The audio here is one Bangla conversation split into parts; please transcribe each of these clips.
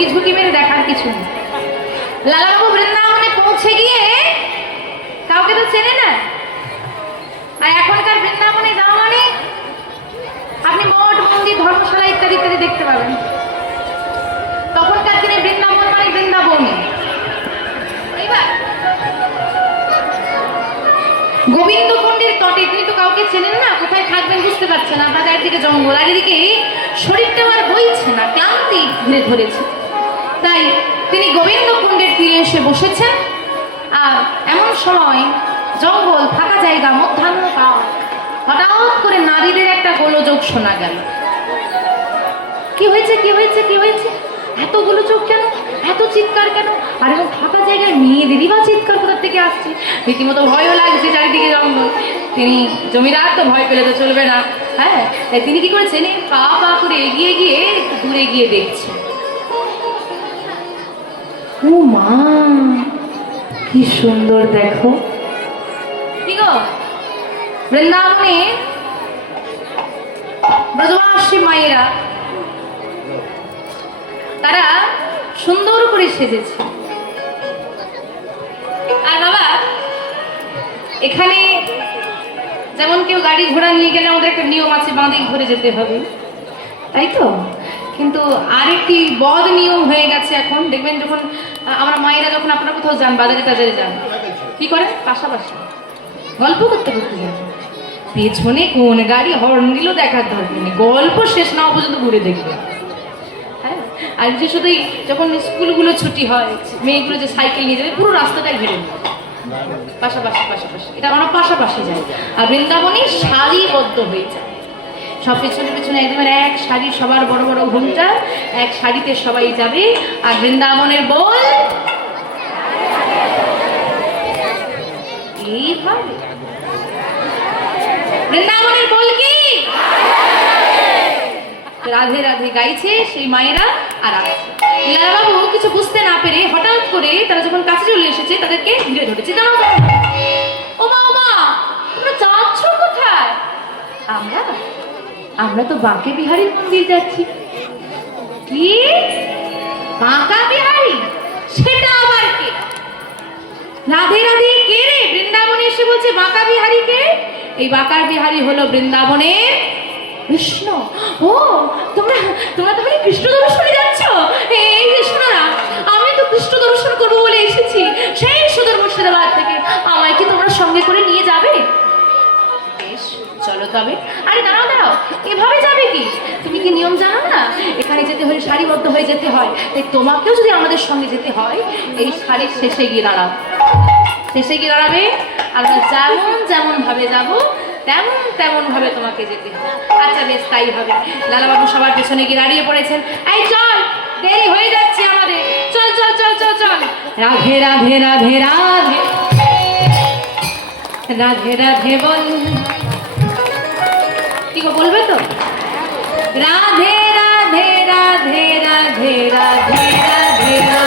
উকি ঝুঁকি মেরে দেখার কিছু নেই। লালাবাবু বৃন্দাবনে পৌঁছে গিয়ে কাউকে তো চেনে না। আর এখনকার বৃন্দাবনে যাওয়া মানে আপনি মঠ মন্দির ধর্মশালা ইত্যাদি ইত্যাদি দেখতে পাবেন। তখনকার দিনে বৃন্দাবন মানে বৃন্দাবনী। গোবিন্দ কুণ্ডের তটে তিনি তো কাউকে চেনেন না, কোথায় থাকবেন বুঝতে পারছেন না। আপনার চারিদিকে জঙ্গল, আর এদিকে শরীরটা আর বইছে না, ক্লান্তি ঘিরে ধরেছে। তাই তিনি গোবিন্দ কুণ্ডের তীরে এসে বসেছেন। আর এমন সময় জঙ্গল, ফাঁকা জায়গা, মধ্যাহ্নকাল, হঠাৎ করে নারীদের একটা গোলযোগ শোনা গেল। কি হয়েছে কি হয়েছে কি হয়েছে, এত গোলযোগ কেন, এত চিৎকার কেন? আর এরকম ফাঁকা জায়গায় মেয়েদেরই বা চিৎকার কোথা থেকে আসছে? রীতিমতো ভয়ও লাগছে, চারিদিকে জঙ্গল। তিনি জমিদার তো ভয় পেলে তো চলবে না, হ্যাঁ। তাই তিনি কি করেছেন, পা পা করে এগিয়ে গিয়ে একটু দূরে গিয়ে দেখছেন। ও মা, কি সুন্দর দেখো। কি গো, বৃন্দাবনে ব্রজবাসী মায়েরা তারা সুন্দর করে সেজেছে। আর বাবা, এখানে যেমন কেউ গাড়ি ঘোড়া নিয়ে গেলে আমাদের একটা নিয়ম আছে, বাঁ দিক ধরে যেতে হবে, তাই তো। কিন্তু আরেকটি বদ নিয়ম হয়ে গেছে এখন। দেখবেন যখন আমরা মায়েরা যখন আপনারা কোথাও যান, বাজারে টাজারে যান, কি করে? পাশাপাশি গল্প করতে করতে যান। পেছনে কোন গাড়ি হর্ন দিল দেখার দরকার নেই, গল্প শেষ না হওয়া পর্যন্ত ঘুরে দেখবে। হ্যাঁ, আর বিশেষতই যখন স্কুলগুলো ছুটি হয়, মেয়েগুলো যে সাইকেল নিয়ে যাবে, পুরো রাস্তাটাই ঘিরে নেবে, পাশাপাশি পাশাপাশি। এটা আমরা পাশাপাশি যাই। আর বৃন্দাবনে সারিবদ্ধ হয়ে যায়, সব পেছনে পেছনে একদম এক সারি, সবার বড় বড় ঘুমটা, এক সারিতে সবাই যাবে। আর বৃন্দাবনের বল এইভাবে, বৃন্দাবনের বল কি রাধে রাধে গাইছে সেই মায়েরা। আর লালাবাবু কিছু বুঝতে না পেরে হঠাৎ করে তারা যখন কাছে চলে এসেছে, তাদেরকে ঘিরে ধরেছে। জানো, ও মা ও মা, তোমরা যাচ্ছ কোথায়? আমরা আমরা তো বাঁকে বিহারীর মন্দির যাচ্ছি। কি বাঁকা বিহারী? সেটা আবার কে? রাধে রাধে কে রে? বৃন্দাবনে এসে বলছে বাঁকা বিহারী কে? এই বাঁকা বিহারী হলো বৃন্দাবনের কৃষ্ণ। ও, তোমরা তোমরা তাহলে কৃষ্ণ দর্শনে যাচ্ছ? এই কৃষ্ণ না, আমি তো কৃষ্ণ দর্শন করবো বলে এসেছি সেই সুদূর মুর্শিদাবাদ থেকে। আমায় কি তোমরা সঙ্গে করে নিয়ে যাবে? বেশ, চলো তবে। আরে দাঁড়াও দাঁড়াও, এভাবে যাবে কি? তুমি কি নিয়ম জানো না? এখানে যেতে হলে সারিবদ্ধ হয়ে যেতে হয়। তাই তোমাকেও যদি আমাদের সঙ্গে যেতে হয়, এই সারির শেষে গিয়ে দাঁড়াও। শেষে গিয়ে দাঁড়াবে। আমরা যেমন যেমন ভাবে যাবো তেমন তেমন ভাবে তোমাকে যেতে হবে। আচ্ছা বেশ, তাই হবে। লালাবাবু সবার পেছনে গিয়ে দাঁড়িয়ে পড়েছেন। এই চল, দেরি হয়ে যাচ্ছে আমাদের, চল চল চল চল চল। রাধে রাধে রাধে রাধে রাধে রাধে বল। কি গো, বলবে তো? রাধে রাধে রাধে রাধে রাধে রাধে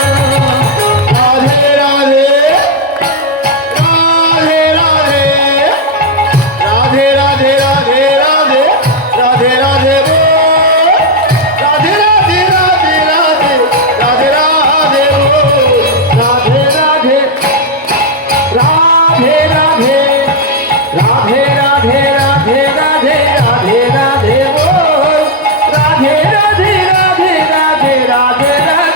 राधे राधे राधे राधे राधे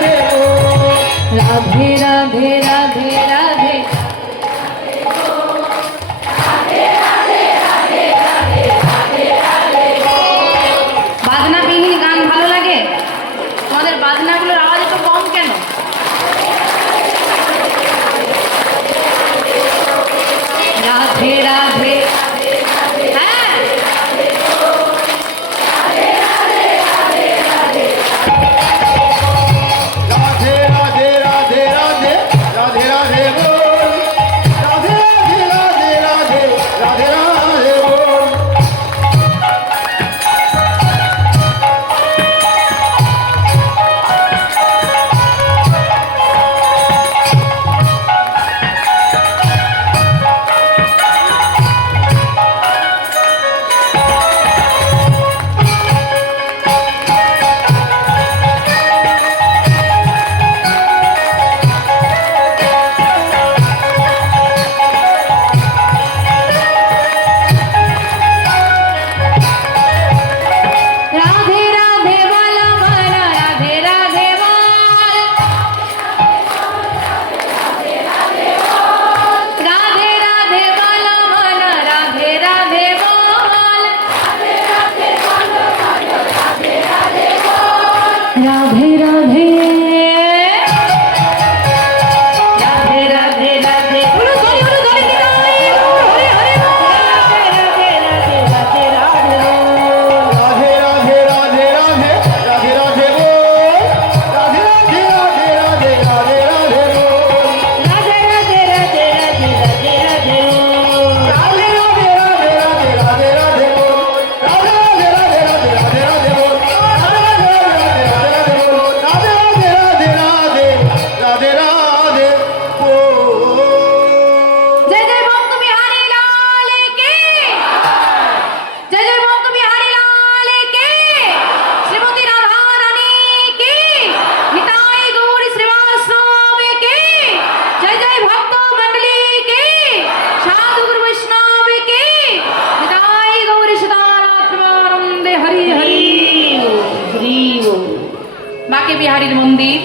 বাঁকে বিহারীর মন্দির,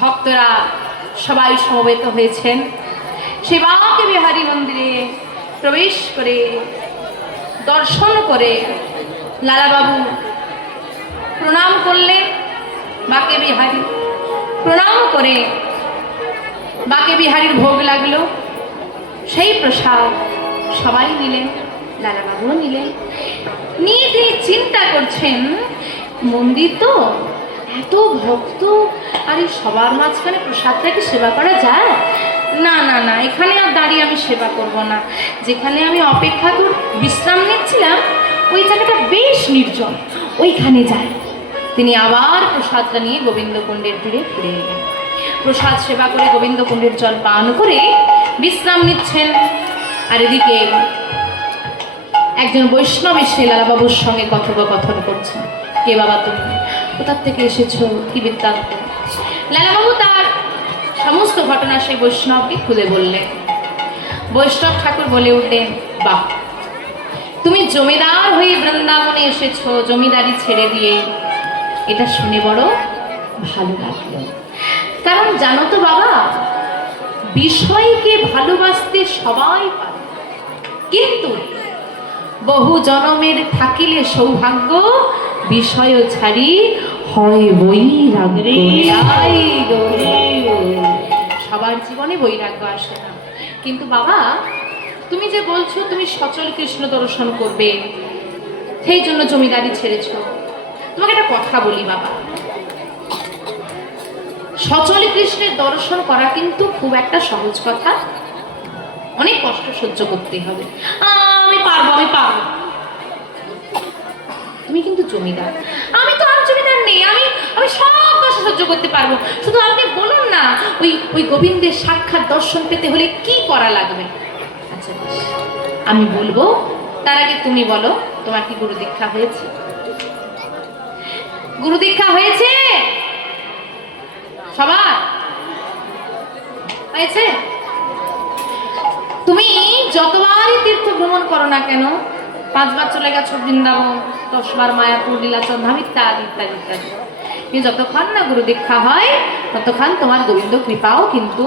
ভক্তরা সবাই সমবেত হয়েছেন। সেই বাঁকে বিহারী মন্দিরে প্রবেশ করে দর্শন করে লালাবাবু প্রণাম করলেন। বাঁকে বিহারী প্রণাম করে বাঁকে বিহারীর ভোগ লাগলো, সেই প্রসাদ সবাই নিলেন, লালাবাবুও নিলেন। নিয়ে তিনি চিন্তা করছেন, মন্দির তো, এত ভক্ত, আর এই সবার মাঝখানে প্রসাদটা কি সেবা করা যায়? না না না, এখানে আর দাঁড়িয়ে আমি সেবা করব না। যেখানে আমি অপেক্ষা করে বিশ্রাম নিচ্ছিলাম ওই জায়গাটা বেশ নির্জন, ওইখানে যাই। তিনি আবার প্রসাদটা নিয়ে গোবিন্দকুণ্ডের তীরে ফিরে এলেন। প্রসাদ সেবা করে গোবিন্দকুণ্ডের জল পান করে বিশ্রাম নিচ্ছেন। আর এদিকে একজন বৈষ্ণব এসে লালাবাবুর সঙ্গে কথোপকথন করছেন। কে বাবা তুমি? কোথার থেকে এসেছো? কি বৃত্তান্ত? লালাবাবু তার সমস্ত ঘটনা সেই বৈষ্ণবকে খুলে বললেন। বৈষ্ণব ঠাকুর বলে উঠলেন, বাহ, তুমি জমিদার হয়ে বৃন্দাবনে এসেছো, জমিদারি ছেড়ে দিয়ে, এটা শুনে বড় ভালো লাগলো। কারণ জানো তো বাবা, বিষয়কে ভালোবাসতে সবাই পারে, কিন্তু বহু জনমের থাকিলে সৌভাগ্য, বিষয় ছাড়ি হয় বৈরাগ্য। সবার জীবনে বৈরাগ্য আসে না। কিন্তু বাবা, তুমি যে বলছো তুমি সচল কৃষ্ণ দর্শন করবে, সেই জন্য জমিদারি ছেড়েছ, তোমাকে একটা কথা বলি বাবা, সচল কৃষ্ণের দর্শন করা কিন্তু খুব একটা সহজ কথা, অনেক কষ্ট সহ্য করতে হবে। আমি পারবো, আমি পারবো। তুমি কিন্তু জমিদার, আমি তো আর জমিদার নেই, আমি আমি সব কষ্ট সহ্য করতে পারবো। শুধু আপনি বলুন না, ওই গোবিন্দের সাক্ষাৎ দর্শন পেতে হলে কি করা লাগবে? আচ্ছা আমি বলবো, তার আগে তুমি বলো, তোমার কি গুরু দীক্ষা হয়েছে? গুরু দীক্ষা হয়েছে সবার? হয়েছে? তুমি যতবারই তীর্থ ভ্রমণ করো না কেন, 5 বার চলে গেছো বৃন্দাবন, 10 বার মায়াপুর, লীলাচন্দ্র, ইত্যাদি ইত্যাদি ইত্যাদি, কিন্তু যতক্ষণ না গুরু দীক্ষা হয় ততক্ষণ তোমার গোবিন্দ কৃপাও কিন্তু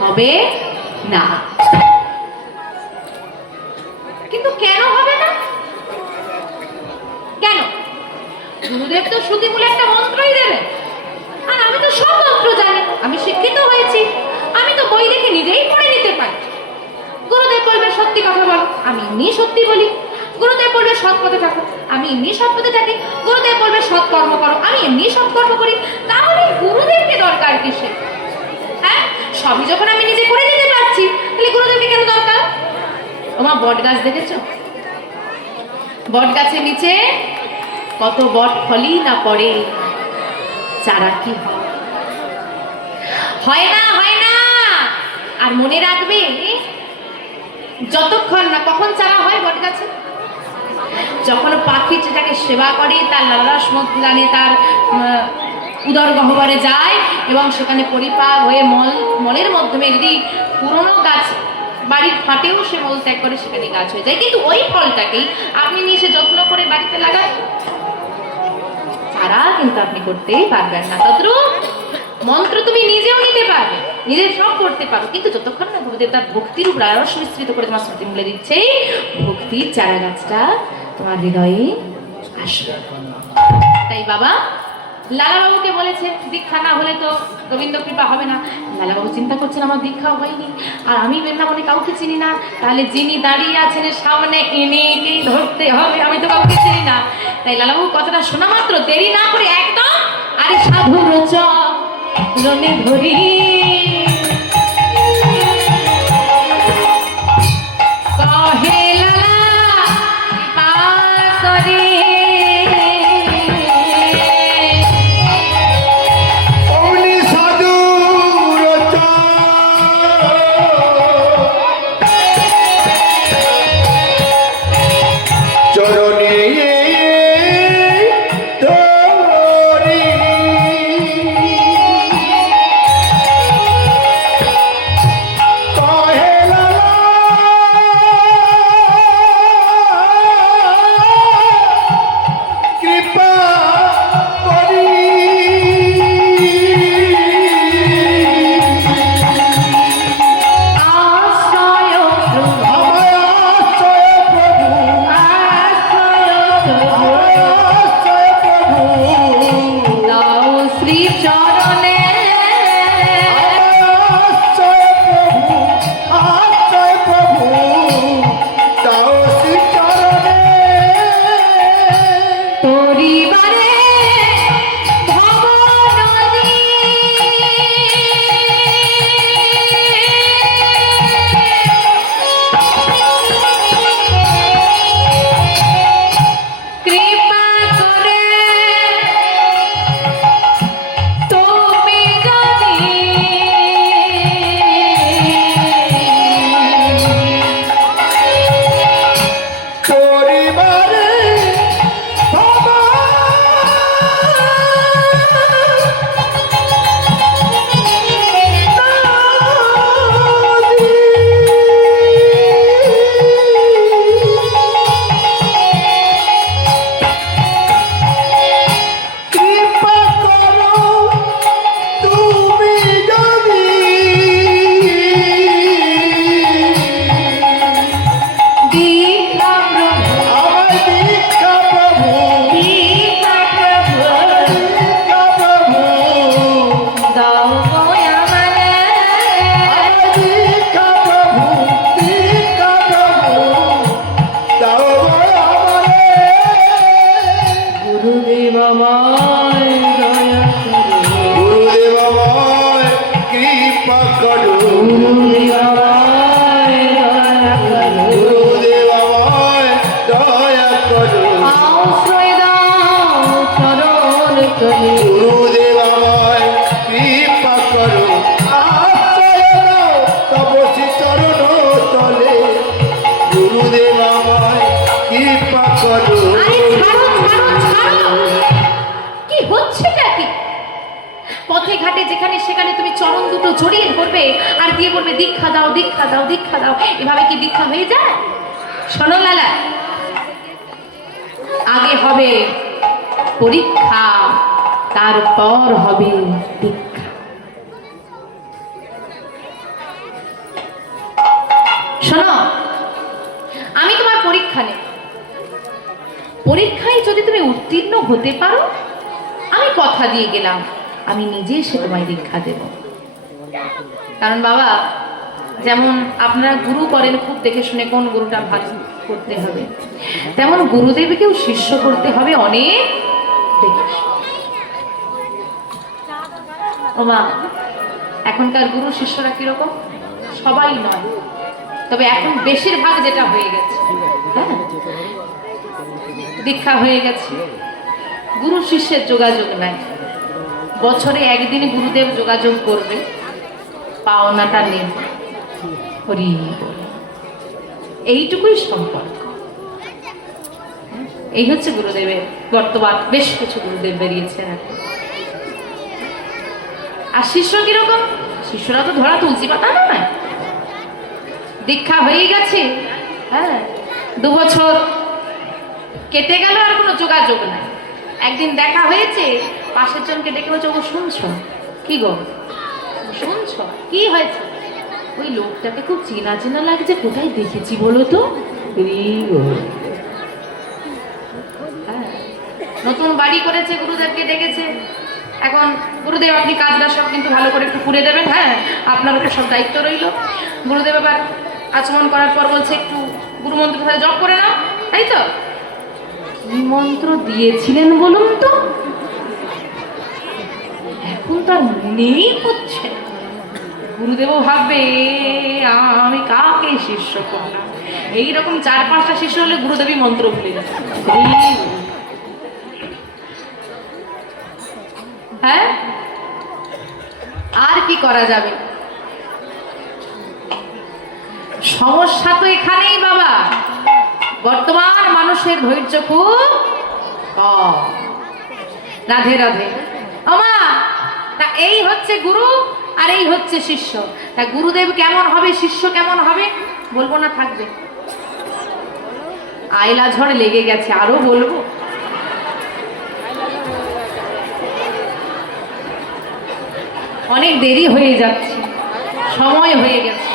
হবে না। কিন্তু কেন হবে না? কেন? গুরুদেব তো শ্রুতিমূলে একটা মন্ত্রই দেবে, আর আমি তো সব মন্ত্র জানি, আমি শিক্ষিত হয়েছি, আমি তো বই দেখে নিজেই পড়ে নিতে পারি। গুরুদেব বলবে সত্যি কথা বল, আমি এমনি সত্যি বলি। গুরুদেব বলবে সৎ পথে থাকো, আমি এমনি সৎ পথে থাকি। গুরুদেব বলবে সৎ কর্ম করো, আমি এমনি সৎ কর্ম করি। তাহলে গুরুদেবকে দরকার কিসে? হ্যাঁ, সবই যখন আমি নিজে করে নিতে পারছি, তাহলে গুরুদেবকে কেন দরকার? ওমা, বট গাছ দেখেছো? বট গাছের নিচে কত বট ফলই না পড়ে, চারা কি হয় না, হয় না। আর মনে রাখবে, যতক্ষণ না, কখন চারা হয় বট গাছে? যখন পাখি সেটাকে সেবা করে, তার লালারস মধ্যে তার উদর গহ্বরে যায় এবং সেখানে পরিপাক হয়ে মলের মাধ্যমে যদি পুরনো গাছ বাড়ির ফাটেও সে মল ত্যাগ করে, সেখানে গাছ হয়ে যায়। কিন্তু ওই ফলটাকেই আপনি নিয়ে এসে যত্ন করে বাড়িতে লাগান, চারা কিন্তু আপনি করতেই পারবেন না। তদ্রূপ মন্ত্র তুমি নিজেও নিতে পারবে, নিজে সব করতে পারো, কিন্তু যতক্ষণ না গুরুদেব তার ভক্তির উপর রস মিশ্রিত করে তোমার স্মৃতি মূলে দিচ্ছে, ভক্তির চারা গাছটা তোমার হৃদয়ে আসবে। তাই বাবা লালাবাবুকে বলেছে দীক্ষা না হলে তো গোবিন্দ কৃপা হবে না। লালাবাবু চিন্তা করছেন, আমার দীক্ষাও হয়নি, আর আমি বৃন্দাবনে কাউকে চিনি না, তাহলে যিনি দাঁড়িয়ে আছেন সামনে এনেকেই ধরতে হবে, আমি তো কাউকে চিনি না। তাই লালাবাবু কথাটা শোনা মাত্র দেরি না করে একদম, আরে সাধু রনে ধরি কহে লালা কৃপা করে, দাও গো আমারে দীক্ষা প্রভু দাও আমারে গুরুদেব আমায় দয়া করো গুরুদেব আমায় কৃপা করো গুরুদেব আমায় দয়া করো গুরুদেব আমায় দয়া করো আশ্রয় দাও চরণ তলে গুরুদেব আমায় কৃপা করো আশ্রয় দাও তপসী চরণ তলে গুরুদেব আমায় কৃপা করো আরে ছাড়ো ছাড়ো ছাড়ো কি হচ্ছেটা কি পথে ঘাটে যেখানে সেখানে তুমি চরণ দুটো জড়িয়ে ধরবে আর দিয়ে বলবে দীক্ষা দাও দীক্ষা দাও দীক্ষা দাও এভাবে কি দীক্ষা হয়ে যায় শোনো লালা আগে হবে পরীক্ষা তারপর হবে দীক্ষা শোনো আমি তোমার পরীক্ষা নেব পরীক্ষায় যদি তুমি উত্তীর্ণ হতে পারো আমি কথা দিয়ে গেলাম আমি নিজে সে তোমায় দীক্ষা দেব কারণ বাবা যেমন আপনারা গুরু করেন খুব দেখে শুনে কোন গুরুটা ভালো করতে হবে তেমন গুরুদেবকেও শিষ্য করতে হবে অনেক দেখে ও মা এখনকার গুরু শিষ্যরা কিরকম সবাই নয় তবে এখন বেশিরভাগ যেটা হয়ে গেছে হ্যাঁ দীক্ষা হয়ে গেছে গুরু শিষ্যের যোগাযোগ নাই বছরে একদিন গুরুদেব যোগাযোগ করবে পাওনাটা নেই হরি বল। এইটুকুই সম্পর্ক এই হচ্ছে গুরুদেবের বর্তমান বেশ কিছু গুরুদেব বেরিয়েছে এখন আর শিষ্য কিরকম শিষ্যরা তো ধরা তুলসী পাতা নয় দীক্ষা হয়ে গেছে হ্যাঁ 2 বছর কেটে গেল আর কোনো যোগাযোগ নাই একদিন দেখা হয়েছে পাশের জনকে ডেকে বলছে ও শুনছো কি গো শুনছো কি হয়েছে ওই লোকটাকে খুব চেনা চেনা লাগছে কোথায় দেখেছি বলো তো হ্যাঁ নতুন বাড়ি করেছে গুরুদেবকে ডেকেছে এখন গুরুদেব আপনি কাজটা সব কিন্তু ভালো করে একটু করে দেবেন হ্যাঁ আপনার উপর সব দায়িত্ব রইল গুরুদেব এবার আচমন করার পর বলছে একটু গুরুমন্ত্র ধরে জপ করে নাও তাই তো কি মন্ত্র দিয়েছিলেন বলুন তো এখন তার মনেই হচ্ছে গুরুদেব ভাববে আমি কাকে শিষ্য করলাম এইরকম 4-5টা শিষ্য হলে গুরুদেবী মন্ত্র ভুলে যাবে হ্যাঁ আর কি করা যাবে সমস্যা তো এখানেই বাবা বর্তমান মানুষের ধৈর্য খুব কম রাধে রাধে আমা তা এই হচ্ছে গুরু আর এই হচ্ছে শিষ্য তা গুরুদেব কেমন হবে শিষ্য কেমন হবে বলবো না থাকবে আয়লা ঝড় লেগে গেছে আরো বলবো অনেক দেরি হয়ে যাচ্ছে সময় হয়ে গেছে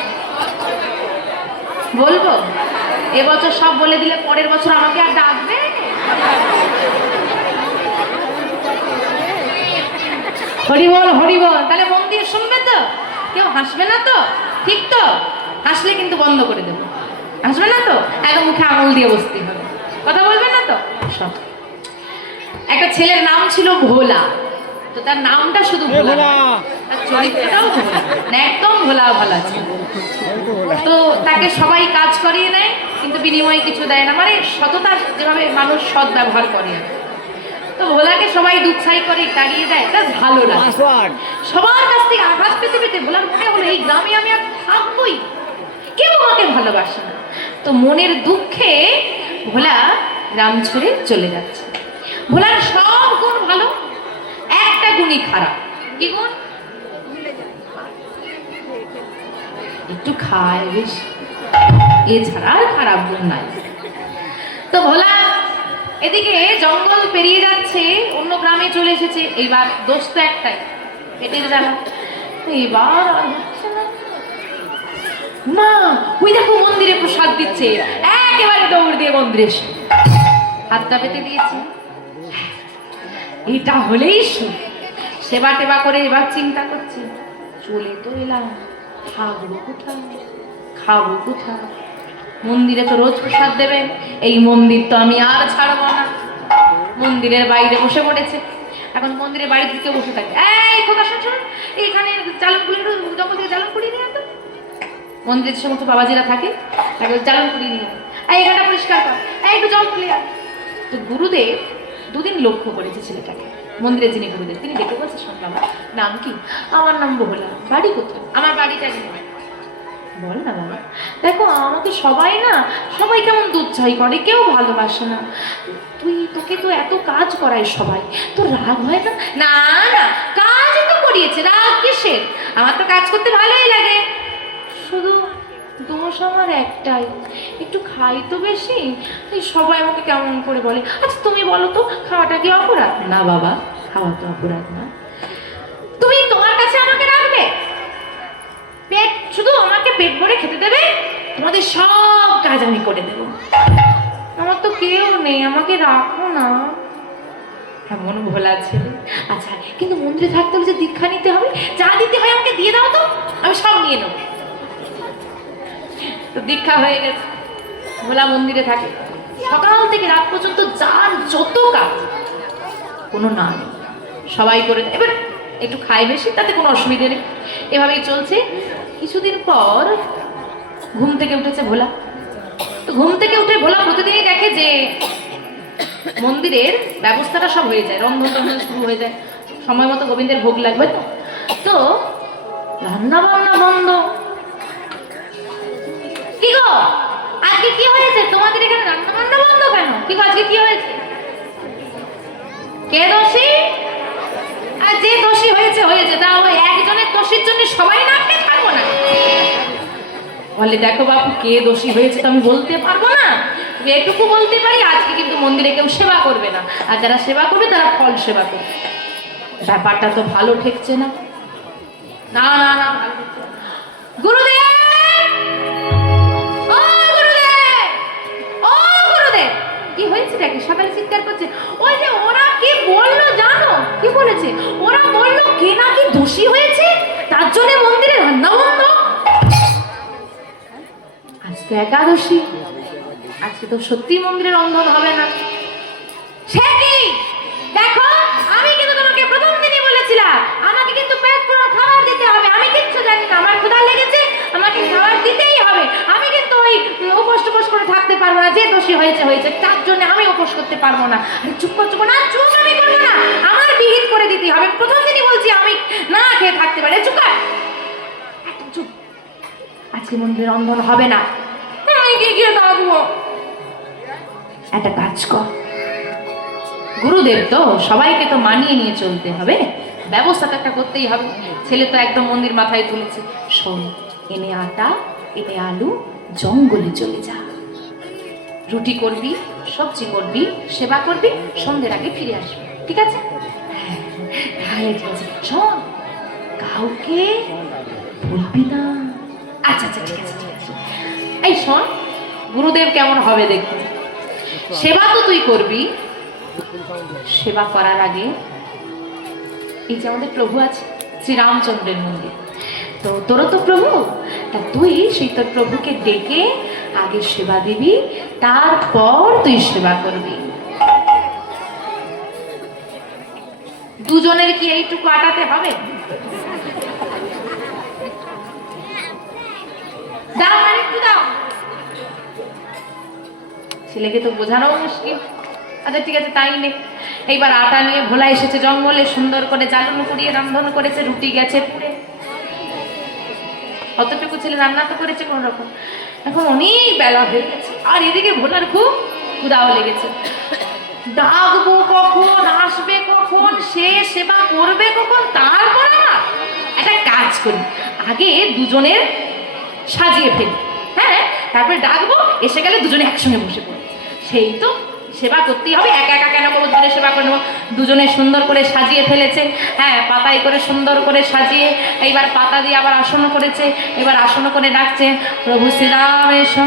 বলবো এবছর সব বলে দিলে পরের বছর আমাকে আর ডাকবে হরিবল হরিবল তাহলে মন দিয়ে শুনবে তো কেউ হাসবে না তো ঠিক তো হাসলে কিন্তু বন্ধ করে দেবো হাসবে না তো একদম মুখে আঙুল দিয়ে বসতে হবে কথা বলবে না তো সব একটা ছেলের নাম ছিল ভোলা তো তার নামটা শুধু ভোলা তার চরিত্রটাও ভোলা না একদম ভোলা ভালা ছিল তো তাকে সবাই কাজ করিয়ে নেয় কিন্তু বিনিময়ে কিছু দেয় না মানে সততার যেভাবে মানুষ সৎ ব্যবহার করে তো ভোলাকে সবাই দুঃসাই করে তাড়িয়ে দেয় তা ভালো লাগে সবার কাছ থেকে আঘাত পেতে পেতে ভোলার মনে হলো এই গ্রামে আমি আর থাকবোই কেউ আমাকে ভালোবাসে না তো মনের দুঃখে ভোলা গ্রাম ছেড়ে চলে যাচ্ছে ভোলার সব গুণ ভালো একটা গুণই খারাপ কি গুণ একটু খায় বেশ এছাড়া আর খারাপ গুণ নাই তো ভোলা এদিকে জঙ্গল পেরিয়ে যাচ্ছে অন্য গ্রামে চলে এসেছে এইবার দোষ তো একটাই পেটের জ্বালা এবার আর হচ্ছে না মা ওই দেখো মন্দিরে প্রসাদ দিচ্ছে একেবারে দৌড় দিয়ে মন্দিরে এসে হাতটা পেতে দিয়েছে এটা হলেই সুখ সেবা টেবা করে এবার চিন্তা করছি, চলে তো এলাম, থাকবো কোথায়, খাবো কোথায়? মন্দিরে তো রোজ প্রসাদ দেবে, এই মন্দির তো আমি আর ছাড়বো না। মন্দিরের বাইরে বসে পড়েছে। এখন মন্দিরের বাড়ির দিকে বসে থাকে, এই খোকা শোন শোন, এইখানে চালন কুড়ি, জঙ্গল থেকে চালন কুড়ি নিয়ে আনতো। মন্দিরের যে সমস্ত বাবাজিরা থাকে তাকে চালন কুড়ি নিয়ে, এই এখানটা পরিষ্কার কর, এই একটু জল তুলে আন। তো গুরুদেব দুদিন লক্ষ্য করেছে ছেলেটাকে। মন্দিরের যিনি গুরুদেব তিনি দেখে বলছে, শুনলাম নাম কি? আমার নাম বহলা। বাড়ি কোথায়? আমার বাড়িটা বল না বাবা। দেখো আমাকে সবাই না, সবাই কেমন দুচ্ছাই করে, কেউ ভালোবাসে না। তোকে তো এত কাজ করায় সবাই, তো রাগ হয় না? না না, কাজ তো করিয়েছে, রাগ কিসের? আমার তো কাজ করতে ভালোই লাগে, শুধু দোষ আমার একটাই, একটু খাই তো বেশি, এই সবাই আমাকে কেমন করে বলে। আচ্ছা তুমি বলো তো, খাওয়াটা কি অপরাধ? না বাবা, খাওয়া তো অপরাধ না। তুমি তোমার কাছে আমাকে রাখবে, পেট শুধু আমাকে পেট ভরে খেতে দেবে, তোমাদের সব কাজ আমি করে দেব। আমার তো কেউ নেই, আমাকে রাখো না। এমন ভোলা ছেলে। আচ্ছা কিন্তু মন্দিরে থাকতে হলে যে দীক্ষা নিতে হবে, যা দিতে হয় আমাকে দিয়ে দাও তো, আমি সব নিয়ে নেবো। তো দীক্ষা হয়ে গেছে, ভোলা মন্দিরে থাকে, সকাল থেকে রাত পর্যন্ত যার যত কাজ, কোনো না নেই, সবাই করে দেয়। এবার একটু খাই বেশি, তাতে কোনো অসুবিধে নেই, এভাবেই চলছে। কিছুদিন পর ঘুম থেকে উঠেছে ভোলা। তো ঘুম থেকে উঠে ভোলা প্রতিদিনই দেখে যে মন্দিরের ব্যবস্থাটা সব হয়ে যায়, রন্ধন টন্ধন শুরু হয়ে যায়, সময় মতো গোবিন্দের ভোগ লাগবে। তো রান্না বান্না বন্ধ। কি গো আজকে কি হয়েছে? তোমাদের এখানে রান্না বান্না বন্ধ কেন? কি গো আজকে কি হয়েছে? কে দোষী? আর যে দোষী হয়েছে হয়েছে, তা ওই একজনের দোষীর জন্য সবাই না খেয়ে থাকবো না? বলে দেখো বাবু, কে দোষী হয়েছে তো আমি বলতে পারবো না, এটুকু বলতে পারি আজকে কিন্তু মন্দিরে কেউ সেবা করবে না, আর যারা সেবা করবে তারা ফল সেবা করবে। ব্যাপারটা তো ভালো ঠেকছে না। না না না, গুরুদেব, ও গুরুদেব, ও গুরুদেব, কি হয়েছে? দেখে সকালে চিৎকার করছে। ওই যে ওরা কি বললো জানো? কি বলেছে? ওরা বললো কে নাকি দোষী হয়েছে, তার জন্য মন্দিরে রান্না বন্ধ। আজকে একাদশী, আজকে তো সত্যি মন্দিরে রন্ধন হবে না। সে কি? দেখো আমি কিন্তু তোমাকে প্রথম দিনই বলেছিলাম, আমাকে কিন্তু পেট পুরো খাবার দিতে হবে। আমি কিচ্ছু জানি না, আমার ক্ষুধা লেগেছে, আমাকে খাবার দিতেই হবে। আমি কিন্তু ওই উপোস টুপোস করে থাকতে পারবো না, যে দোষী হয়েছে হয়েছে, তার জন্য আমি উপোস করতে পারবো না। চুপ কর, চুপ না, চুপ আমি করবো না, আমার বিহিত করে দিতে হবে। প্রথম দিনই বলছি আমি না খেয়ে থাকতে পারি। চুপ কর, একদম চুপ। আজকে মন্দিরে রন্ধন হবে না। আমি কি গিয়ে থাকবো? একটা কাজ কর, গুরুদেব তো, সবাইকে তো মানিয়ে নিয়ে চলতে হবে, ব্যবস্থা তো একটা করতেই হবে। ছেলে তো একদম মন্দির মাথায় তুলেছে। শোন, এনে আটা, এনে আলু, জঙ্গলে চলে যা, রুটি করবি, সবজি করবি, সেবা করবি, সন্ধ্যের আগে ফিরে আসবি, ঠিক আছে? হ্যাঁ ঠিক আছে। শোন, কাউকে বলবি না। আচ্ছা আচ্ছা ঠিক আছে ঠিক আছে। এই শোন, গুরুদেব কেমন হবে দেখবি, সেবা তো তুই করবি, সেবা করার আগে এই যে আমাদের প্রভু আছে শ্রীরামচন্দ্রের মন্দির, তো তোরও তো প্রভু, তা তুই সেই তোর প্রভুকে ডেকে আগে সেবা দিবি, তারপর তুই সেবা করবি। দুজনের কি এইটুকু আটাতে হবে? দাও আরেকটু দাও। ছেলেকে তো বোঝানো মুশকিল। আচ্ছা ঠিক আছে, তাই নে। এইবার আটা নিয়ে ভোলা এসেছে জঙ্গলে, সুন্দর করে জ্বালানো পুড়িয়ে রান্ধন করেছে, রুটি গেছে পুড়ে, অতটুকু ছেলে রান্না তো করেছে কোন রকম। এখন অনেক বেলা হয়ে গেছে, আর এদিকে ভোলার খুব ক্ষুধাও লেগেছে। ডাকবো কখন, আসবে কখন, সে সেবা করবে কখন, তারপর আমার একটা কাজ করি, আগে দুজনের সাজিয়ে ফেলি, হ্যাঁ, তারপরে ডাকবো, এসে গেলে দুজনে একসঙ্গে বসে পড়ি। সেই তো সেবা করতেই হবে, একা একা কেন করবো, দুজনে সেবা করে নেবো। দুজনে সুন্দর করে সাজিয়ে ফেলেছে, হ্যাঁ, পাতায় করে সুন্দর করে সাজিয়ে, এইবার পাতা দিয়ে আবার আসন করেছে, এবার আসন করে ডাকছে, প্রভু শ্রীরাম এসো,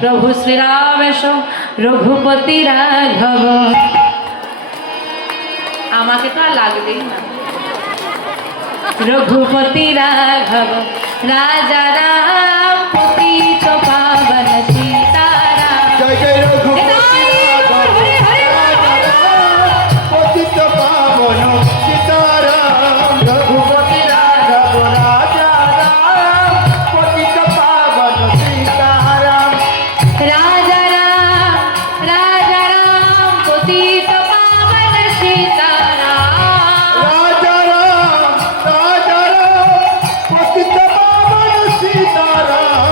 প্রভু শ্রীরাম এসো, রঘুপতি রাঘব। আমাকে তো আর লাগবেই না, रघुपति राघव राजा राम पतित पावन सीताराम। जय जय रघुपति राघव पतित पावन सीताराम। रघुपति राघव राजा राम पतित पावन सीताराम। राजा राम पतित पावन सीताराम। राजा राम पतित पावन सीताराम।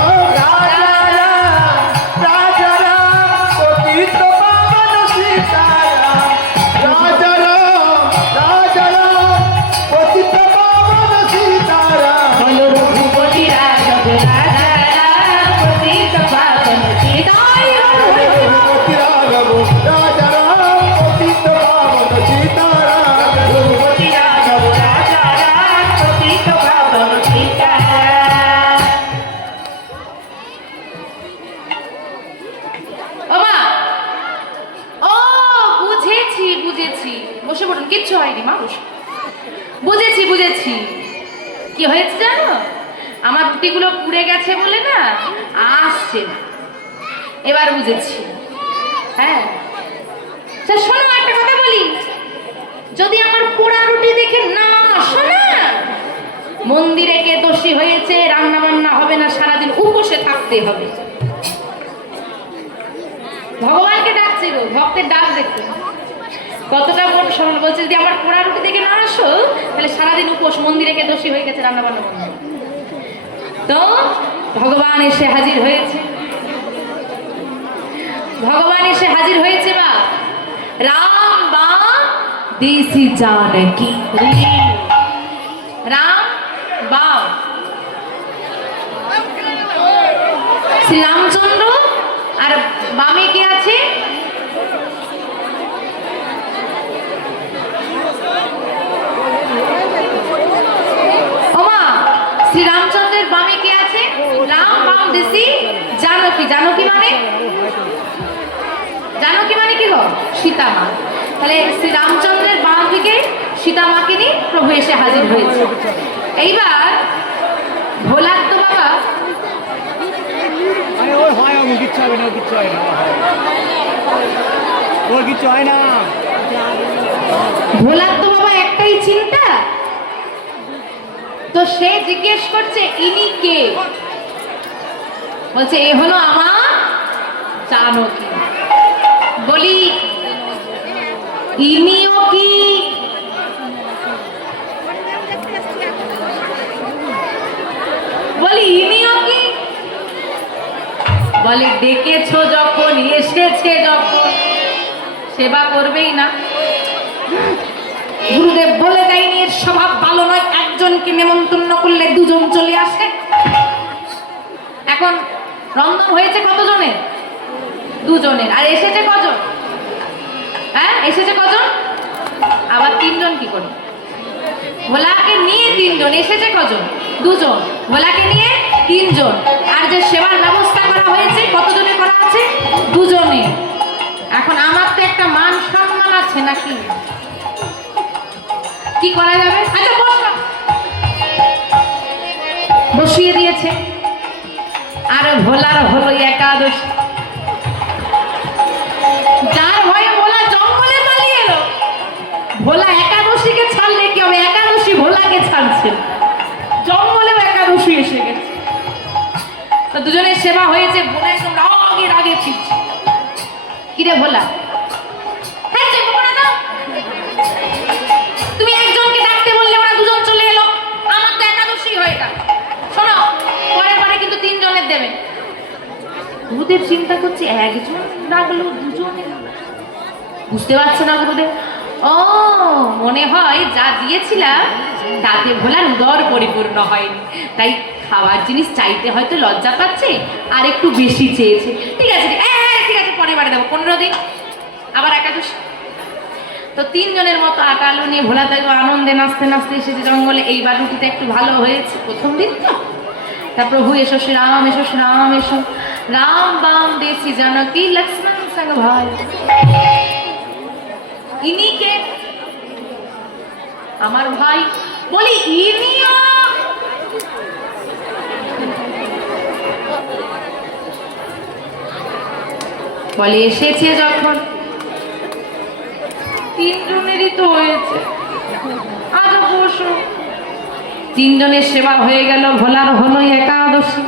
राजा राम पतित पावन सीताराम। राजा राम पतित पावन सीताराम। बोलो रघुपति राघव राजा राम पतित पावन सीताराम। रघुपति राघव राजा राम पतित पावन सीताराम। रघुपति राघव राजा राम पतित पावन सीताराम। ওমা, ও বুঝেছি বুঝেছি, বসে পড়ুন, কিচ্ছু হয়নি মা, বসে। বুঝেছি বুঝেছি, কি হয়েছে জানো, আমার রুটিগুলো পুড়ে গেছে বলে না আসছে না। এবার বুঝেছি। হ্যাঁ, তা শোনো একটা কথা বলি, যদি আমার পোড়া রুটি দেখে না আসো না, মন্দিরে কে দোষী হয়েছে, রান্না বান্না হবে না, সারাদিন উপসে থাকতে হবে। ভগবানকে ডাকছিল, ভক্তের ডাক দেখতে কতটা মন সরল, বলছে যদি আমার পোড়া রুটি দেখে না আসো তাহলে সারাদিন উপোস, মন্দিরে কে দোষী হয়ে গেছে, রান্না বান্না হবে না। তো ভগবান এসে হাজির হয়েছে, ভগবান এসে হাজির হয়েছে। বা রাম বাম দেশি জানকী, রাম বাম, শ্রী রামচন্দ্র, আর বামে কে আছে, ওমা, শ্রী রামচন্দ্রের বামে কে আছে, রাম বাম দেশি জানকী। জানকী মানে, জানকী মানে কি গো, সীতা মা। তাহলে শ্রী রামচন্দ্রের বাম দিকে সীতা মাকে নিয়ে প্রভু এসে হাজির হয়েছে। এইবার ভোলার তো বাবা, ওর হয় আমি কিচ্ছু হবে না, কিচ্ছু হয় না, ওর কিচ্ছু হয় না। ভোলার তো বাবা একটাই চিন্তা, তো সে জিজ্ঞেস করছে ইনি কে, বলছে এ হলো আমার জানকী। বলি ইনিও কি, বলি ইনিও কি, বলে ডেকেছো যখন, এসেছে যখন, সেবা করবেই না। গুরুদেব বলে দেয়নি এর স্বভাব ভালো নয়, একজনকে নেমন্তন্ন করলে দুজন চলে আসে। এখন রন্ধন হয়েছে কতজনের, দুজনের, আর এসেছে কজন, হ্যাঁ এসেছে কজন, আবার তিনজন কি করে, ভোলাকে নিয়ে তিনজন, এসেছে কজন, দুজন, ভোলাকে নিয়ে তিনজন, আর যে সেবার ব্যবস্থা করা হয়েছে কতজনে করা আছে, দুজনে। এখন আমার তো একটা মান সম্মান আছে নাকি, কি করা যাবে, আচ্ছা বসো, বসিয়ে দিয়েছে। আর ভোলার হলো একাদশী, যার ভয়ে ভোলা জঙ্গলে পালিয়ে এলো। ভোলা একাদশীকে ছাড়লে কি হবে, একাদশী ভোলাকে ছাড়ছে, জঙ্গলেও একাদশী এসে গেছে। তো দুজনের সেবা হয়েছে, ভোলা একদম রাগে রাগে ফিরছে। কিরে ভোলা, হ্যাঁ তুমি একজনকে ডাকতে বললে ওরা দুজন চলে এলো, আমার তো একাদশী হয়ে গেল। শোনো, পরের বারে কিন্তু তিনজনের দেবে। গুরুদেব চিন্তা করছে, একজন ডাকলো দুজন, বুঝতে পারছে না গুরুদেব। ও মনে হয় যা দিয়েছিলাম তাতে ভোলার উদর পরিপূর্ণ হয়নি, তাই খাওয়ার জিনিস চাইতে হয়তো লজ্জা পাচ্ছে, আর একটু বেশি চেয়েছে। ঠিক আছে ঠিক আছে, পরের বারে দেবো, 15 দিন আবার একাদশী। তো তিনজনের মতো আটা আলু নিয়ে ভোলা তাই আনন্দে নাচতে নাচতে এসেছে জঙ্গলে। এইবার রুটিটা একটু ভালো হয়েছে, প্রথম দিন তো। তা প্রভু এসো শ্রীরাম, এসো শ্রীরাম, এসো রাম বাম দেশি জানকী লক্ষ্মণ সঙ্গ ভাই। ইনি কে, আমার ভাই। বলি ইনি বলে এসেছে যখন, তিনজনেরই তো হয়েছে, আজ বসো। তিনজনের সেবা হয়ে গেল, ভোলার হলো একাদশী।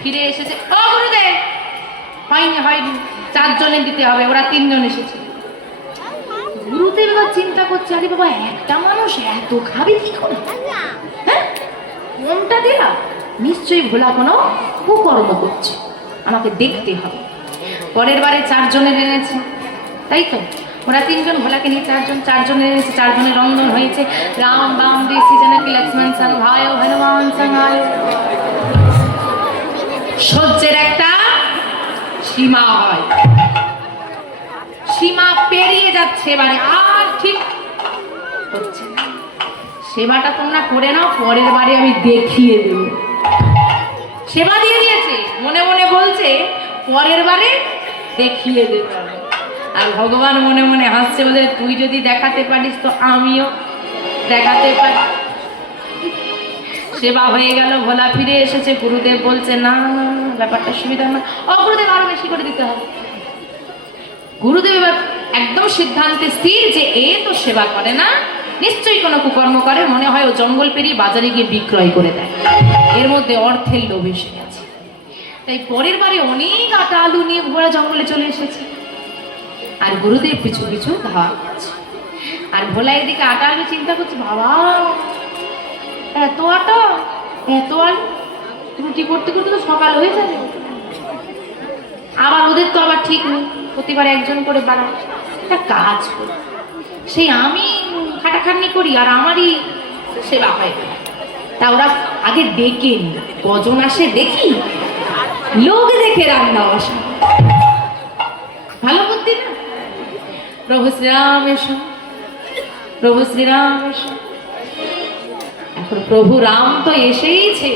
ফিরে এসেছে, ও গুরুদেব, হয়নি হয়নি, 4 জনে দিতে হবে, ওরা 3 জন এসেছে। গুরুদেব এবার চিন্তা করছে, আরে বাবা, একটা মানুষ এত খাবে কি করে? হ্যাঁ, কোনটা দিলা? নিশ্চয়ই ভোলা কোনো কুকর্ম করছে, আমাকে দেখতে হবে। পরের বারে 4 জনের এনেছে, তাই তো? ওরা 3 জন, ভোলাকে নিয়ে 4 জন, 4 জনের এনেছে, 4 জনের রন্ধন হয়েছে। রাম বাম দেশি জানকী লক্ষ্মণ সঙ্গ ভাই হনুমান সঙ্গায়। সহ্যের একটা সীমা হয়, সীমা পেরিয়ে যাচ্ছে, এবারে আর ঠিক হচ্ছে না। সেবাটা তোমরা করে নাও, পরের বারে আমি দেখিয়ে দেব। সেবা দিয়ে দিয়েছে, মনে মনে বলছে পরের বারে দেখিয়ে দেব। আর ভগবান মনে মনে হাসছে, বলে তুই যদি দেখাতে পারিস তো আমিও দেখাতে পারি। সেবা হয়ে গেল, ভোলা ফিরে এসেছে। গুরুদেব বলছে, না না, ব্যাপারটা সুবিধা না, ও গুরুদেব আরো বেশি করে দিতে হবে। গুরুদেব এবার একদম সিদ্ধান্তে স্থির যে এ তো সেবা করে না, নিশ্চয়ই কোনো কুকর্ম করে, মনে হয় ও জঙ্গল পেরিয়ে বাজারে গিয়ে বিক্রয় করে দেয়, এর মধ্যে অর্থের লোভ এসে গেছে। তাই পরের বারে অনেক আটা আলু নিয়ে ঘোড়া জঙ্গলে চলে এসেছে, আর গুরুদেব পিছু পিছু ধাওয়া করছে। আর ভোলা এদিকে আটা আলু চিন্তা করছে, বাবা এত আটা, এত আলু, রুটি করতে করতে তো সকাল হয়ে যাবে। আবার ওদের তো আবার ঠিক নেই, প্রতিবার 1 জন করে বাড়ায়। একটা কাজ করি, সেই আমি খাটাখাটনি করি আর আমারই সেবা হয়। তা ওরা আগে ডেকে নি, কজন আসে দেখি, লোক দেখে রান্না বসা। ভালো বুদ্ধি না? প্রভু শ্রীরাম এসো, প্রভু শ্রীরাম এসো। এখন প্রভু রাম তো এসেইছে,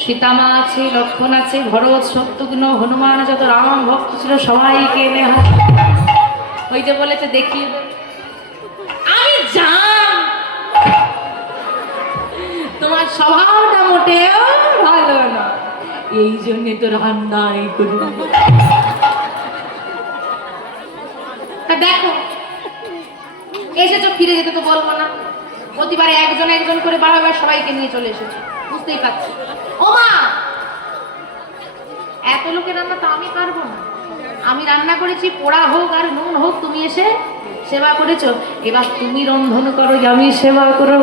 সীতামা আছে, লক্ষ্মণ আছে, ভরত, শত্রুঘ্ন, হনুমান, যত রাম ভক্ত ছিল সবাইকে এনে হাত। ওই যে বলেছে দেখিয়ে দে, আমি জান তোমার স্বভাবটা মোটেও ভালো না, এই জন্য তো রান্নাই করি। দেখো এসেছো, ফিরে যেতে তো বলবো না, প্রতিবারে 1 জন 1 জন করে বারবার সবাইকে নিয়ে চলে এসেছো, বুঝতেই পারছি। ও মা, এত লোকের রান্না তো আমি পারবো না, আমি রান্না করেছি, পোড়া হোক আর নুন হোক, তুমি এসে সেবা করেছো, এবার তুমি রন্ধন করো, আমি সেবা করো।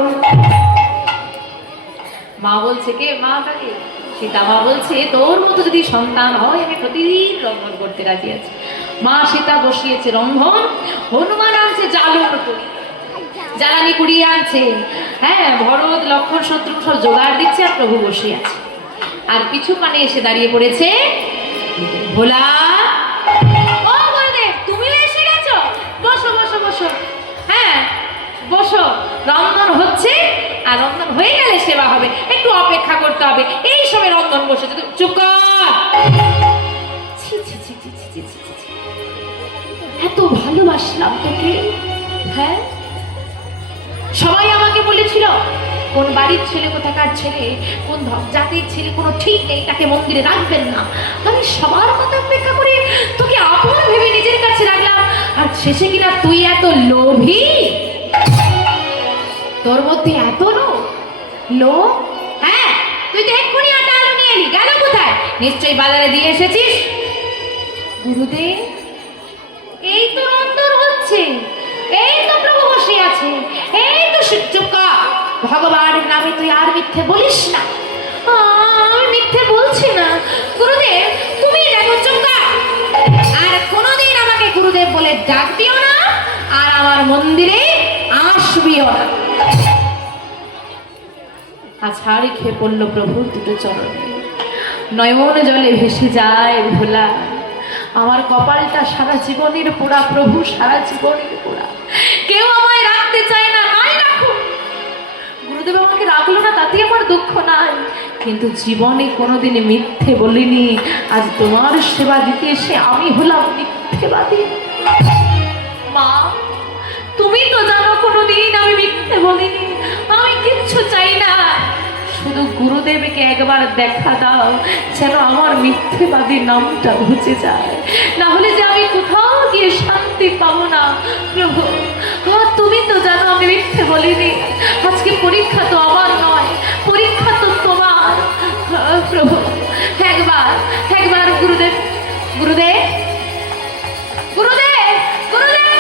মা বলছে, কে মা? তাকে সীতা মা বলছে, তোর মতো যদি সন্তান হয় আমি প্রতিদিন রন্ধন করতে রাজি আছি। মা সীতা বসিয়েছে রন্ধন, হনুমান আনছে জ্বালন করি, জ্বালানি কুড়িয়ে আনছে, হ্যাঁ, ভরত লক্ষ্মণ শত্রুঘ্ন সব জোগাড় দিচ্ছে, আর প্রভু বসে আছে। আর পিছু পানে এসে দাঁড়িয়ে পড়েছে ভোলা। ও গুরুদেব, তুমিও এসে গেছো, বসো বসো বসো, হ্যাঁ বসো, রন্ধন হচ্ছে, আর রন্ধন হয়ে গেলে সেবা হবে, একটু অপেক্ষা করতে হবে, এই সময় রন্ধন বসেছে, তুমি চুপ কর। ছি ছি ছি ছি ছি ছি ছি ছি। এত ভালোবাসলাম তোকে, হ্যাঁ, সবাই আমাকে বলেছিল কোন বাড়ির ছেলে, কোথাকার ছেলে, কোন জাতির ছেলে, কোনো ঠিক নেই, তাকে মন্দিরে রাখবেন না। আমি সবার কথা উপেক্ষা করে তোকে আপন ভেবে নিজের কাছে রাখলাম, আর শেষে কিনা তুই এত লোভী, তোর মধ্যে এত লোভ। হ্যাঁ, তুই তো এক্ষুনি আটা আলু নিয়ে এলি, গেল কোথায়? নিশ্চয়ই বাজারে দিয়ে এসেছিস। গুরুদেব, এই তো রন্ধন হচ্ছে, এই তো প্রভু বসে আছে, এই তো চুপকা, ভগবানের নামে তুই আর মিথ্যে বলিস না। আমি মিথ্যে বলছি না গুরুদেব, তুমি দেখো, চুপকা, আর কোনোদিন আমাকে গুরুদেব বলে ডাকবিও না, আর আমার মন্দিরে আসবিও না। আছাড় খেয়ে পড়ল প্রভুর 2 চরণে, নয়ন জলে ভেসে যায় ভোলা। আমার কপালটা সারা জীবনের পোড়া প্রভু, সারা জীবনের পোড়া, কেউ আমায় রাখতে চায় না, নাই রাখো। গুরুদেব আমাকে রাখলো না, তাতে আমার দুঃখ নাই, কিন্তু জীবনে কোনোদিন মিথ্যে বলিনি। আজ তোমার সেবা দিতে এসে আমি হলাম মিথ্যেবাদী। মা, তুমি তো জানো কোনোদিন আমি মিথ্যে বলিনি, আমি কিচ্ছু চাই না, শুধু গুরুদেবকে একবার দেখা দাও, যেন আমার মিথ্যেবাদী নামটা ঘুচে যায়, না হলে যে আমি কোথাও গিয়ে শান্তি পাবো না। প্রভু, তুমি তো জানো আমি মিথ্যে বলিনি। আজকে পরীক্ষা তো আমার নয়, পরীক্ষা তো তোমার। প্রভু, একবার একবার গুরুদেব গুরুদেব গুরুদেব গুরুদেব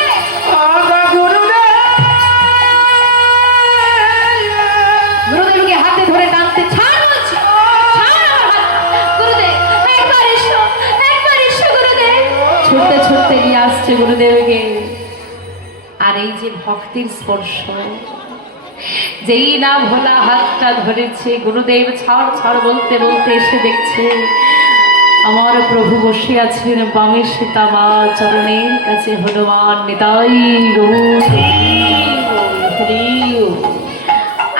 গুরুদেবকে হাতে ধরে টানতে, ছাড় বলছি, ছাড় আমার হাত। গুরুদেব, একবার এসো, একবার এসো গুরুদেব। ছুটতে ছুটতে নিয়ে আসছে গুরুদেবকে। আর এই যে ভক্তির স্পর্শ, যেই না ভোলা হাতটা ধরেছে, গুরুদেব ছাড় ছাড় বলতে বলতে এসে দেখছে আমার প্রভু বসে আছেন বামে সীতামা, চরণের কাছে হনুমান। নিতাই গৌর হরি বল।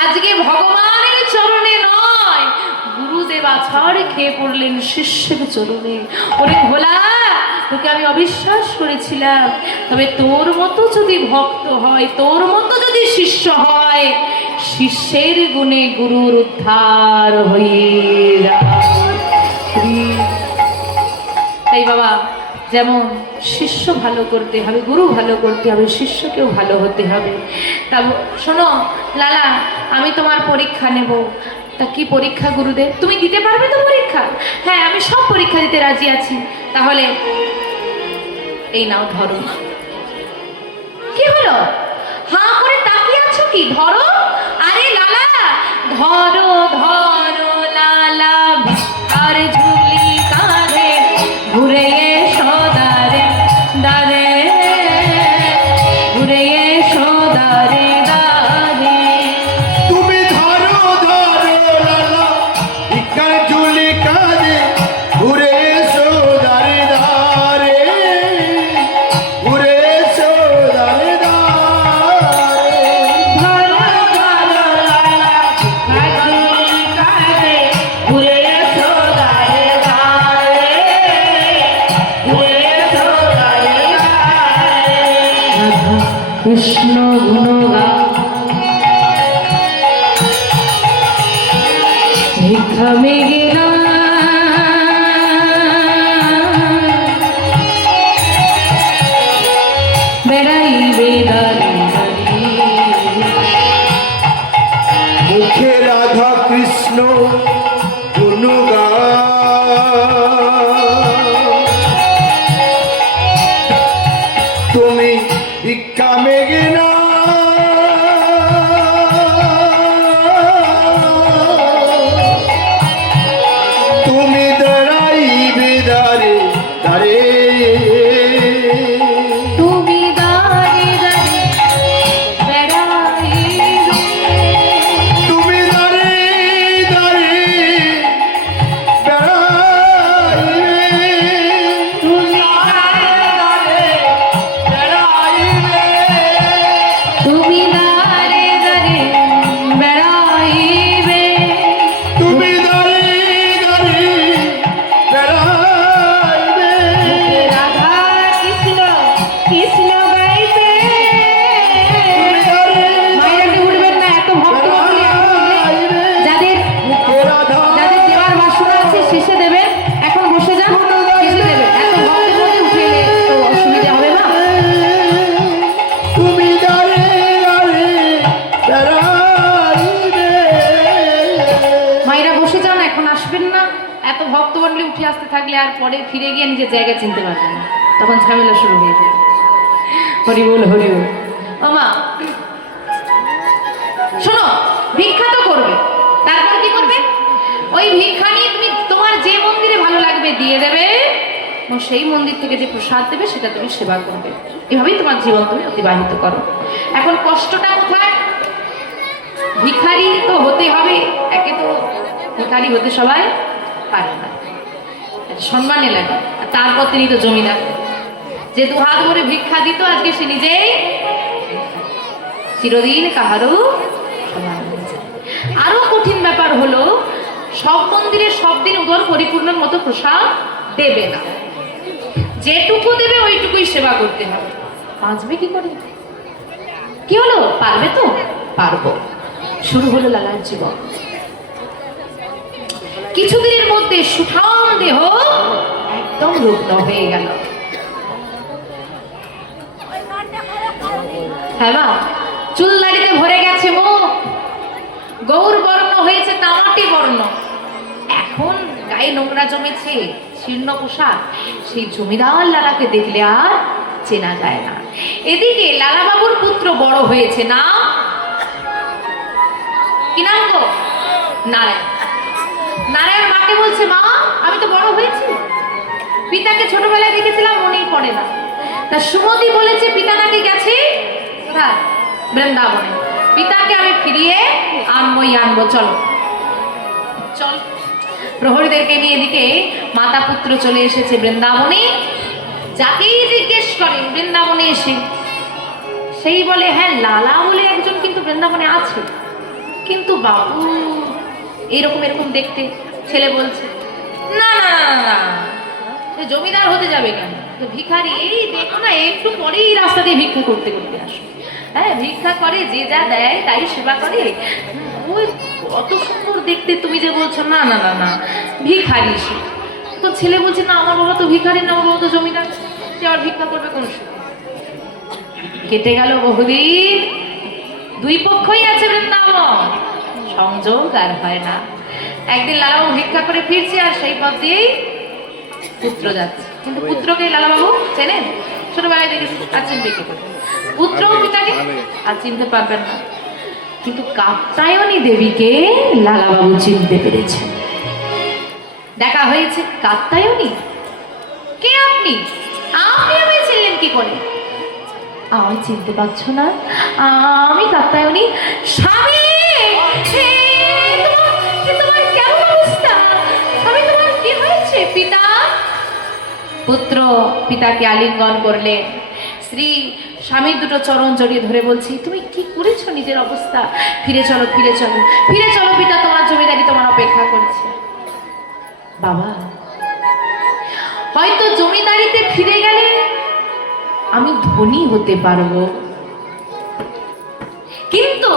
আজকে ভগবানের চরণে নয়, গুরুদেব আছাড় খেয়ে পড়লেন শিষ্যের চরণে। ওরে ভোলা, তোকে আমি অবিশ্বাস করেছিলাম, তবে তোর মতো যদি ভক্ত হয়, তোর মতো যদি শিষ্য হয়, শিষ্যের গুণে গুরুর উদ্ধার হয়ে যায়। তাই বাবা, যেমন শিষ্য ভালো করতে হবে, গুরু ভালো করতে হবে, শিষ্যকেও ভালো হতে হবে। তা শোনো লালা, আমি তোমার পরীক্ষা নেব। তা কি পরীক্ষা গুরুদেব? তুমি দিতে পারবে তো পরীক্ষা? হ্যাঁ, আমি সব পরীক্ষা দিতে রাজি আছি। তাহলে এই নাও, ধরো। কি হলো? হাঁ করে তাকিয়ে আছো কি? ধরো। আরে লালা, ধরো ধরো লালা, আর ঝুলি কাঁধে ঘুরে এসো দারে দারে, ঘুরে এসো দারে দারে। তুমি ধরো ধরো লালা, ভিক্ষার ঝুলি কাঁধে ঘুরে এসো দারে দারে, ঘুরে এসো দারে দারে। ধরো ধরো লালা, আর ঝুলি কাঁধে ঘুরে এসো দারে দারে, ঘুরে এসো দারে দারে। কৃষ্ণ গুণগান ভিক্ষা মেঘেরা, বেড়াইবে দাঁড়ি দাঁড়ি। মুখে রাধা কৃষ্ণ গুণগান, তুমি ভিক্ষা মেঘে না, তুমি দাঁড়াইবে দাঁড়ে দাঁড়ে, তুমি দাঁড়ি দাঁড়ি বেড়াইবে, তুমি দাঁড়ে দাঁড়ে বেড়াইবে, তুমি দাঁড়ি তুমি দাঁড়ি দাঁড়ি বেড়াইবে, তুমি দাঁড়ে দাঁড়ে বেড়াইবে। রাধা কৃষ্ণ কৃষ্ণ গাইবে। মায়েরাকে উঠবেন না, এত ভক্ত ভক্তি এখন উঠলে যাদের যাদের দেওয়ার বাসনা আছে শেষে দেবেন, এখন বসে যান, শেষে দেবেন। এত ভক্তের মধ্যে উঠে এলে তো অসুবিধা হবে না। তুমি দাঁড়ে দাঁড়ে বেড়াইবে। মায়েরা বসে যান, এখন আসবেন না। এত ভক্ত মন্ডলী উঠে আসতে থাকলে আর পরে ফিরে গিয়ে নিজের জায়গা চিনতে পারবেন না, তখন ঝামেলা শুরু হয়ে যাবে। হরি বল হরি বল। ও মা, শোনো, ভিক্ষা তো করবে, তারপর কি করবে? ওই ভিক্ষা নিয়ে তুমি তোমার যে মন্দিরে ভালো লাগবে দিয়ে দেবে, এবং সেই মন্দির থেকে যে প্রসাদ দেবে সেটা তুমি সেবা করবে। এভাবেই তোমার জীবন তুমি অতিবাহিত করো। এখন কষ্টটা কোথায়? ভিখারি তো হতে হবে, একে তো ভিখারি হতে সবাই পারে না, একটা সম্মানে লাগে। আর তারপর তিনি তো জমিদার, যে দুহাত ভরে ভিক্ষা দিত, আজকে সে নিজেই চিরদিন কাহারও সমান হয়ে যায়। আরো কঠিন ব্যাপার হলো, সব মন্দিরে সব দিন উদর পরিপূর্ণের মতো প্রসাদ দেবে না, যেটুকু দেবে ওইটুকুই সেবা করতে হবে। বাঁচবে কি করে? কি হলো? পারবে তো? পারবো। শুরু হলো লালার জীবন। কিছুদিনের মধ্যে সুঠাম দেহ একদম রুগ্ন হয়ে গেল। হ্যাঁ মা, চুল দাড়িতে ভরে গেছে মুখ, গৌর বর্ণ হয়েছে তামাটি বর্ণ, এখন গায়ে নোংরা জমেছে, শীর্ণ পোশাক। সেই জমিদার লালাকে দেখলে আর চেনা যায় না। এদিকে লালা বাবুর পুত্র বড় হয়েছে, না কি নাম গো? নারায়ণ। নারায়ণ মাকে বলছে, মা আমি তো বড় হয়েছি, পিতাকে ছোটবেলায় দেখেছিলাম মনেই পড়ে না। তা সুমতি বলেছে পিতা নাকি গেছে কোথায়? বৃন্দাবনে। পিতাকে আমি ফিরিয়ে আনবো, চলো চল। প্রহরীদেরকে নিয়ে এদিকে মাতা পুত্র চলে এসেছে বৃন্দাবনে। যাকেই জিজ্ঞেস করে বৃন্দাবনে এসে, সেই বলে হ্যাঁ লালা বলে একজন কিন্তু বৃন্দাবনে আছে, কিন্তু বাবু এরকম দেখতে। ছেলে বলছে না না না না, সে জমিদার হতে যাবে কেন, ভিখারি। এই দেখো না, একটু পরেই রাস্তা দিয়ে ভিক্ষা করতে আসো। হ্যাঁ ভিক্ষা করে, যে যা দেয় তাই সেবা করে। ওই অত সুন্দর দেখতে, তুমি যে বলছো না না না না ভিখারি সে। তো ছেলে বলছে না আমার বাবা তো ভিখারি না, আমার বাবা তো জমিদার, সে আর ভিক্ষা করবে কোন সময়। কেটে গেল বহুদিন, দুই পক্ষই আছে বৃন্দাবন, সংযোগ আর হয় না। একদিন লালাবাবু ভিক্ষা করে ফিরছে, আর সেই পথ দিয়েই পুত্র যাচ্ছে। কিন্তু পুত্রকে লালাবাবু চেনেন? ছোটবেলায় দেখেছি, আর চিনতে কি করে? পুত্র পিতাকে আর চিনতে পারবেন না, কিন্তু কাত্যায়নী দেবীকে লালাবাবু চিনতে পেরেছেন। দেখা হয়েছে, কাত্যায়নী কে আপনি? আপনি চিনলেন কি করে? আমি চিনতে পারছো না, আমি কাত্যায়নী। স্বামী তোমার কেমন অবস্থা? স্বামী তোমার কি হয়েছে? পিতা পুত্র পিতাকে আলিঙ্গন করলেন। শ্রী স্বামীর দুটো চরণ জড়িয়ে ধরে বলছি, তুমি কি করেছো নিজের অবস্থা? ফিরে চলো পিতা, তোমার জমিদারি তোমার অপেক্ষা করছে। বাবা হয়তো জমিদারিতে ফিরে গেলে আমি ধনী হতে পারবো, কিন্তু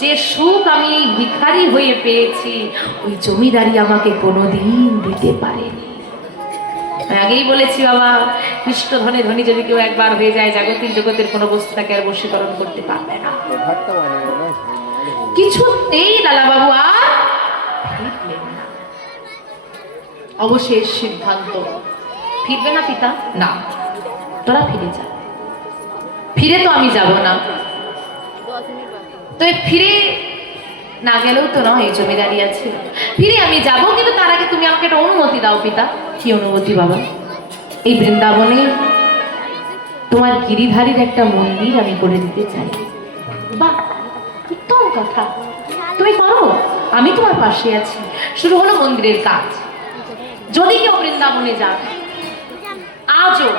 যে সুখ আমি ভিখারি হয়ে পেয়েছি ওই জমিদারি আমাকে কোনোদিন দিতে পারেনি। আগেই বলেছি বাবা, কৃষ্ণ ধনে ধনী যদি কেউ একবার হয়ে যায়, জাগতিক জগতের কোনো বস্তু তাকে আর বশীকরণ করতে পারবে না। কিছুতেই লালাবাবু আর ফিরলেন না। অবশেষ সিদ্ধান্ত, ফিরবে না পিতা? না, তোরা ফিরে যা। ফিরে তো আমি যাব না, তো ফিরে না গেলেও তো নয়, জমিদারি আছে, ফিরে আমি যাব, কিন্তু তার আগে তুমি আমাকে একটা অনুমতি দাও পিতা। কি অনুমতি বাবা? এই বৃন্দাবনে তোমার গিরিধারীর একটা মন্দির আমি করে দিতে চাই। বাহ, উত্তম কথা, তুমি করো, আমি তোমার পাশে আছি। শুরু হলো মন্দিরের কাজ। যদি কেউ বৃন্দাবনে যান, আজও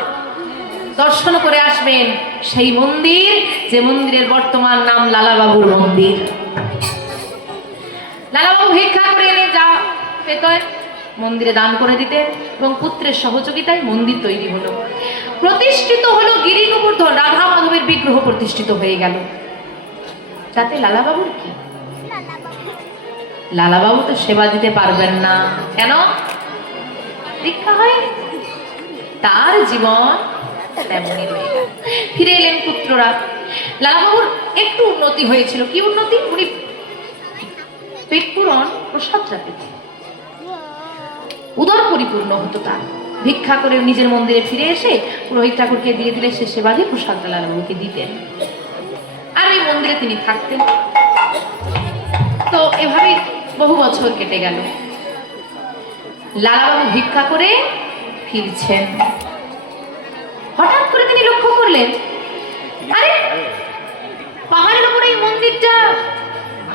দর্শন করে আসবেন সেই মন্দির, যে মন্দিরের বর্তমান নাম লালাবাবুর মন্দির। লালাবাবু ভিক্ষা করে এনে যা পেত মন্দিরে দান করে দিতেন, এবং পুত্রের সহযোগিতায় মন্দির তৈরি হলো, প্রতিষ্ঠিত হলো। গিরি গোবর্ধন রাধা মাধবের বিগ্রহ প্রতিষ্ঠিত হয়ে গেল। তাতে লালাবাবুর কি? লালাবাবু তো সেবা দিতে পারবেন না। কেন? দীক্ষা হয়, তার জীবন তেমনই রয়ে গেল। ফিরে এলেন পুত্ররা। লালাবাবুর একটু উন্নতি হয়েছিল। কি উন্নতি? উনি পেট পূরণ প্রসাদ পেতেন, উদর পরিপূর্ণ হতো তার। ভিক্ষা করে নিজের মন্দিরে ফিরে এসে পুরোহিত ঠাকুরকে দিয়ে দিলে সে সেবা দিয়ে প্রসাদ লালাবাবুকে দিতেন, আর ওই মন্দিরে তিনি থাকতেন। তো এভাবেই বহু বছর কেটে গেল। লালাবাবু ভিক্ষা করে ফিরছেন, হঠাৎ করে তিনি লক্ষ্য করলেন, আরে পাহাড়ের উপরে এই মন্দিরটা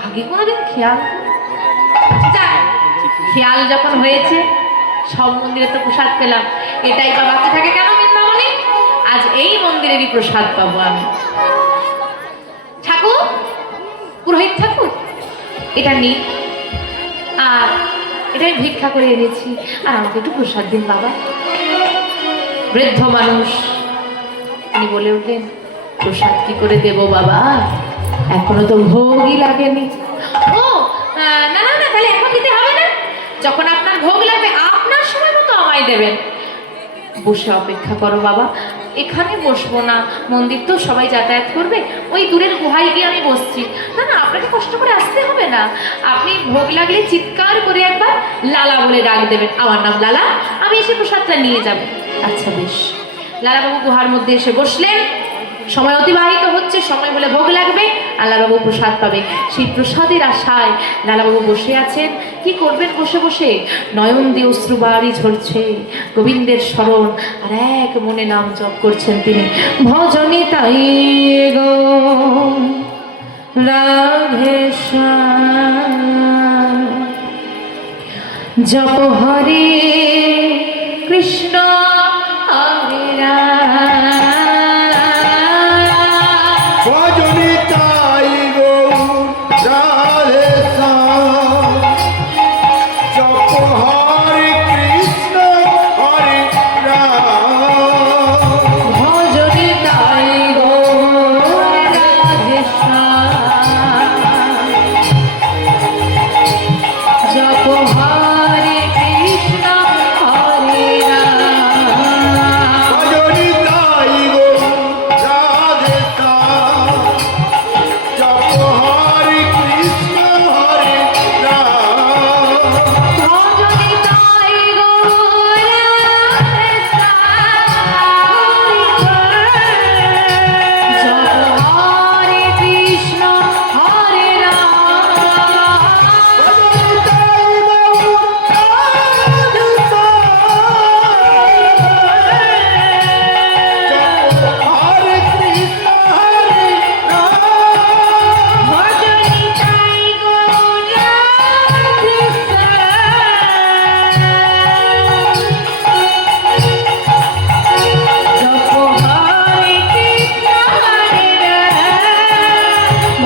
আগে কোনোদিন খেয়াল যখন হয়েছে, সব মন্দিরে তো প্রসাদ পেলাম, এটাই বা বাকি থাকে কেন বৃন্দাবনে? আজ এই মন্দিরেরই প্রসাদ পাবো আমি। ঠাকুর, পুরোহিত ঠাকুর, এটা নিই, আর এটাই ভিক্ষা করে এনেছি, আর আমাকে একটু প্রসাদ দিন বাবা। বৃদ্ধ মানুষ, তিনি বলে উঠলেন, প্রসাদ কি করে দেব বাবা, এখনো তো ভোগই লাগেনি। ও না না না, তাহলে এখন দিতে হবে না, যখন আপনার ভোগ লাগবে আপনার সময় মতো আমায় দেবেন। বসে অপেক্ষা করো বাবা, এখানে বসবো না, মন্দির তো সবাই যাতায়াত করবে, ওই দূরের গুহায় গিয়ে আমি বসছি। না না, আপনাকে কষ্ট করে আসতে হবে না, আপনি ভোগ লাগলে চিৎকার করে একবার লালা বলে ডাক দেবেন, আমার নাম লালা, আমি এসে প্রসাদটা নিয়ে যাব। আচ্ছা বেশ। লালাবাবু গুহার মধ্যে এসে বসলেন, সময় অতিবাহিত হচ্ছে, সময় বলে ভোগ লাগবে আর লালাবাবু প্রসাদ পাবে। সেই প্রসাদের আশায় লালাবাবু বসে আছেন। কি করবেন বসে বসে? নয়ন দিয়ে অশ্রুবারি ঝরছে, গোবিন্দের স্মরণ আর এক মনে নাম জপ করছেন তিনি। ভজনে তাই গো রাধে শ্যাম, জপ হরে কৃষ্ণ হরে রাম। ভজনি তাই গো রাধে শ্যাম, জপ হরে কৃষ্ণ হরে রাম। ভজনে তাই গো রাধে শ্যাম, জপ হরে কৃষ্ণ হরে রাম। ভজনি তাই গো রাধে শ্যাম, জপ হরে কৃষ্ণ হরে রাম। ভজনে তাই গো রাধে শ্যাম, জপ হরে কৃষ্ণ হরে রাম। হরে কৃষ্ণ হরে রাম।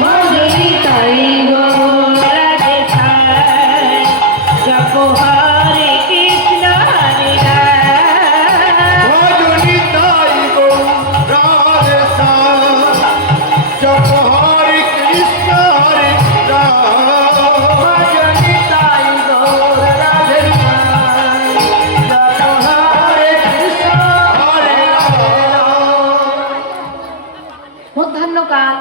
ভজনে তাই গো রাধে শ্যাম, জপ হরে কৃষ্ণ হরে রাম। ভজনে তাই গো রাধে শ্যাম, জপ হরে কৃষ্ণ হরে রাম। ভজনি তাই গো রাধে শ্যাম, জপ হরে কৃষ্ণ হরে রাম। ভজনি তাই গো রাধে শ্যাম, জপ হরে কৃষ্ণ হরে রাম। মধ্যাহ্নকাল,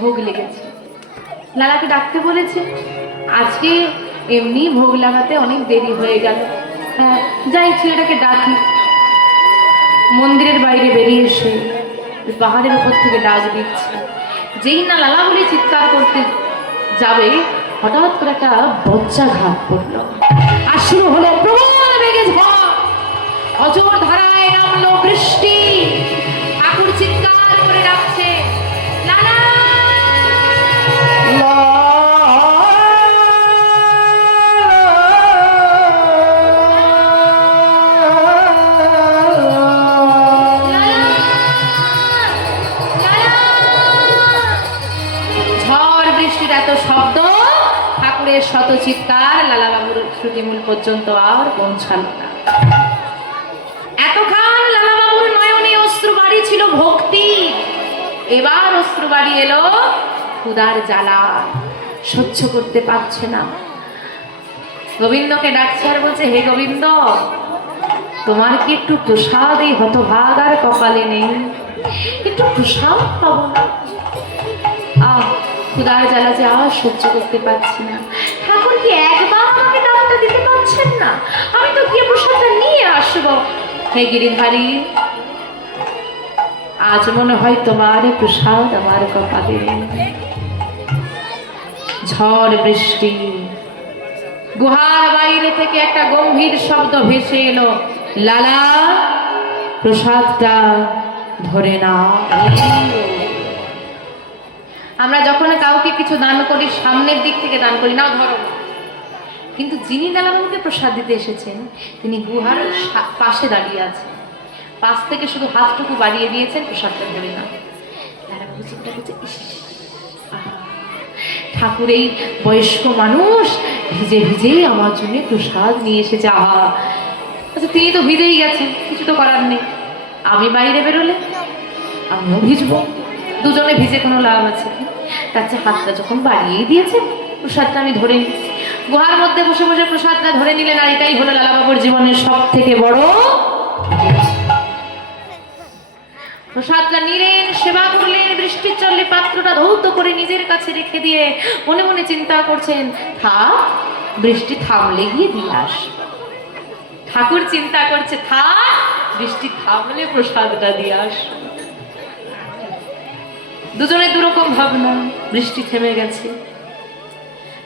ভোগ লেগেছে, লালাকে ডাকতে বলেছে। আজকে এমনি ভোগ লাগাতে অনেক দেরি হয়ে গেল, হ্যাঁ যাই ছেলেটাকে ডাকি। মন্দিরের বাইরে বেরিয়ে এসে ওই পাহাড়ের উপর থেকে ডাক দিচ্ছে। যেই না লালা বলে চিৎকার করতে যাবে, হঠাৎ করে একটা বজ্রাঘাত পড়ল আর শুরু হলো প্রবল বেগে ঝড়। অজর ধারায় নামলো বৃষ্টি। ঠাকুর চিৎকার করে ডাকছে, লালা ঝড় বৃষ্টির এত শব্দ, ঠাকুরের শত চিৎকার লালাবাবুর শ্রুতিমূল পর্যন্ত আর পৌঁছাল না। এতক্ষণ লালাবাবুর নয়নে অশ্রুবাড়ি ছিল ভক্তি, এবার অশ্রুবাড়ি এলো ক্ষুধার জ্বালা, সহ্য করতে পারছে না। গোবিন্দকে ডাকছে আর বলছে, হে গোবিন্দ, তোমার কি একটু প্রসাদ এই হতভাগার কপালে নেই? একটু প্রসাদ পাবো না? ক্ষুধার জ্বালা যে আর সহ্য করতে পারছি না। ঠাকুর কি একবার আমাকে দামটা দিতে পারছেন না? আমি তো গিয়ে প্রসাদটা নিয়ে আসবো। হে গিরিধারী, আজ মনে হয় তোমার প্রসাদ আমার কপালে। ঝড় বৃষ্টি, গুহার বাইরে থেকে একটা গম্ভীর শব্দ ভেসে এলো, লালা প্রসাদটা ধরে না। আমরা যখন কাউকে কিছু দান করি সামনের দিক থেকে দান করি, নাও ধরো। কিন্তু যিনি লালাবাবুকে প্রসাদ দিতে এসেছেন তিনি গুহার পাশে দাঁড়িয়ে আছেন, পাশ থেকে শুধু হাতটুকু বাড়িয়ে দিয়েছেন, প্রসাদটা ধরে না। লালাবাবু চিন্তা করছে, ইস, আহা, ঠাকুর এই বয়স্ক মানুষ ভিজে ভিজেই আমার জন্য প্রসাদ নিয়ে এসেছে। আহা, আচ্ছা তিনি তো ভিজেই গেছেন, কিছু তো করার নেই। আমি বাইরে বেরোলে আমিও ভিজবো, দুজনে ভিজে কোনো লাভ আছে কি? তার চেয়ে হাতটা যখন বাড়িয়েই দিয়েছে, প্রসাদটা আমি ধরে নিই। গুহার মধ্যে বসে বসে প্রসাদটা ধরে নিলেন, আর এটাই হলো লালাবাবুর জীবনের সব থেকে বড়। প্রসাদটা নিলেন, সেবা করলেন, বৃষ্টির চললে পাত্রটা ধৌত করে নিজের কাছে রেখে দিয়ে মনে মনে চিন্তা করছেন, থাক বৃষ্টি থামলে গিয়ে দিয়ে আস। ঠাকুর চিন্তা করছে, থাক বৃষ্টি থামলে প্রসাদটা দিয়ে আস। দুজনের দুরকম ভাবনা। বৃষ্টি থেমে গেছে,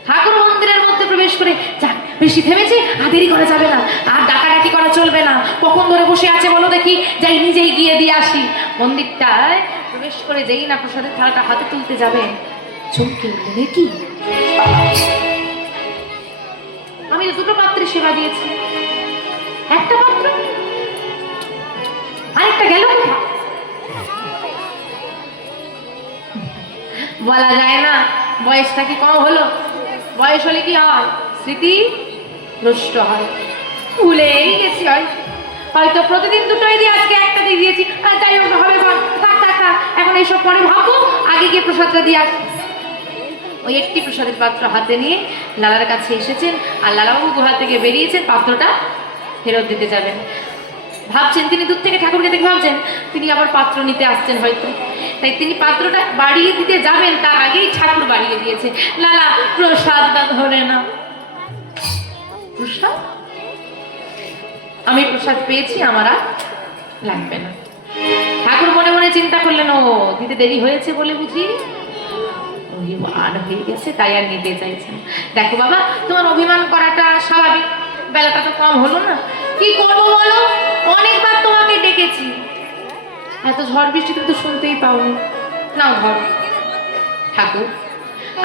ঠাকুর মন্দিরের মধ্যে প্রবেশ করে, যাক বৃষ্টি থেমেছে, আর দেরি করা যাবে না, আর ডাকাডাকি করা চলবে না, কখন ধরে বসে আছে বলো দেখি, যাই নিজেই গিয়ে দিয়ে আসি। মন্দিরটায় প্রবেশ করে যেই না প্রসাদের থালাটা হাতে তুলতে যাবেন, চমকে উঠলেন, এ কি? আমি তো দুটো পাত্রে সেবা দিয়েছি, একটা পাত্র আরেকটা গেল কোথায়? বলা যায় না, বয়সটা কি কম হলো? বয়স হলে কি হয়? স্মৃতি নষ্ট হয়, ভুলেই গেছি। হয়তো প্রতিদিন দুটোই দিয়ে আজকে একটা দিয়ে দিয়েছি, যাই হোক হবে, থাক থাক থাক, এখন এইসব পরে ভাববো, আগে গিয়ে প্রসাদটা দিয়ে আসি। ওই একটি প্রসাদের পাত্র হাতে নিয়ে লালার কাছে এসেছেন, আর লালাবাবু গুহা থেকে বেরিয়েছেন, পাত্রটা ফেরত দিতে যাবেন। ভাবছেন, তিনি দূর থেকে ঠাকুরকে দেখে ভাবছেন তিনি আবার পাত্র নিতে আসছেন হয়তো, তাই তিনি পাত্রটা বাড়িয়ে দিতে যাবেন, তার আগেই ঠাকুর বাড়িয়ে দিয়েছে, লালা প্রসাদটা ধরে না। প্রসাদ? আমি প্রসাদ পেয়েছি, আমার আর লাগবে না। ঠাকুর মনে মনে চিন্তা করলেন, ও দিতে দেরি হয়েছে বলে বুঝি আর হয়ে গেছে, তাই আর নিতে চাইছেন। দেখো বাবা, তোমার অভিমান করাটা স্বাভাবিক, বেলাটা তো কম হলো না, কি করবো বলো, অনেকবার তোমাকে ডেকেছি, এত ঝড় বৃষ্টি তুমি তো শুনতেই পাওনি, নাও ধর। ঠাকুর,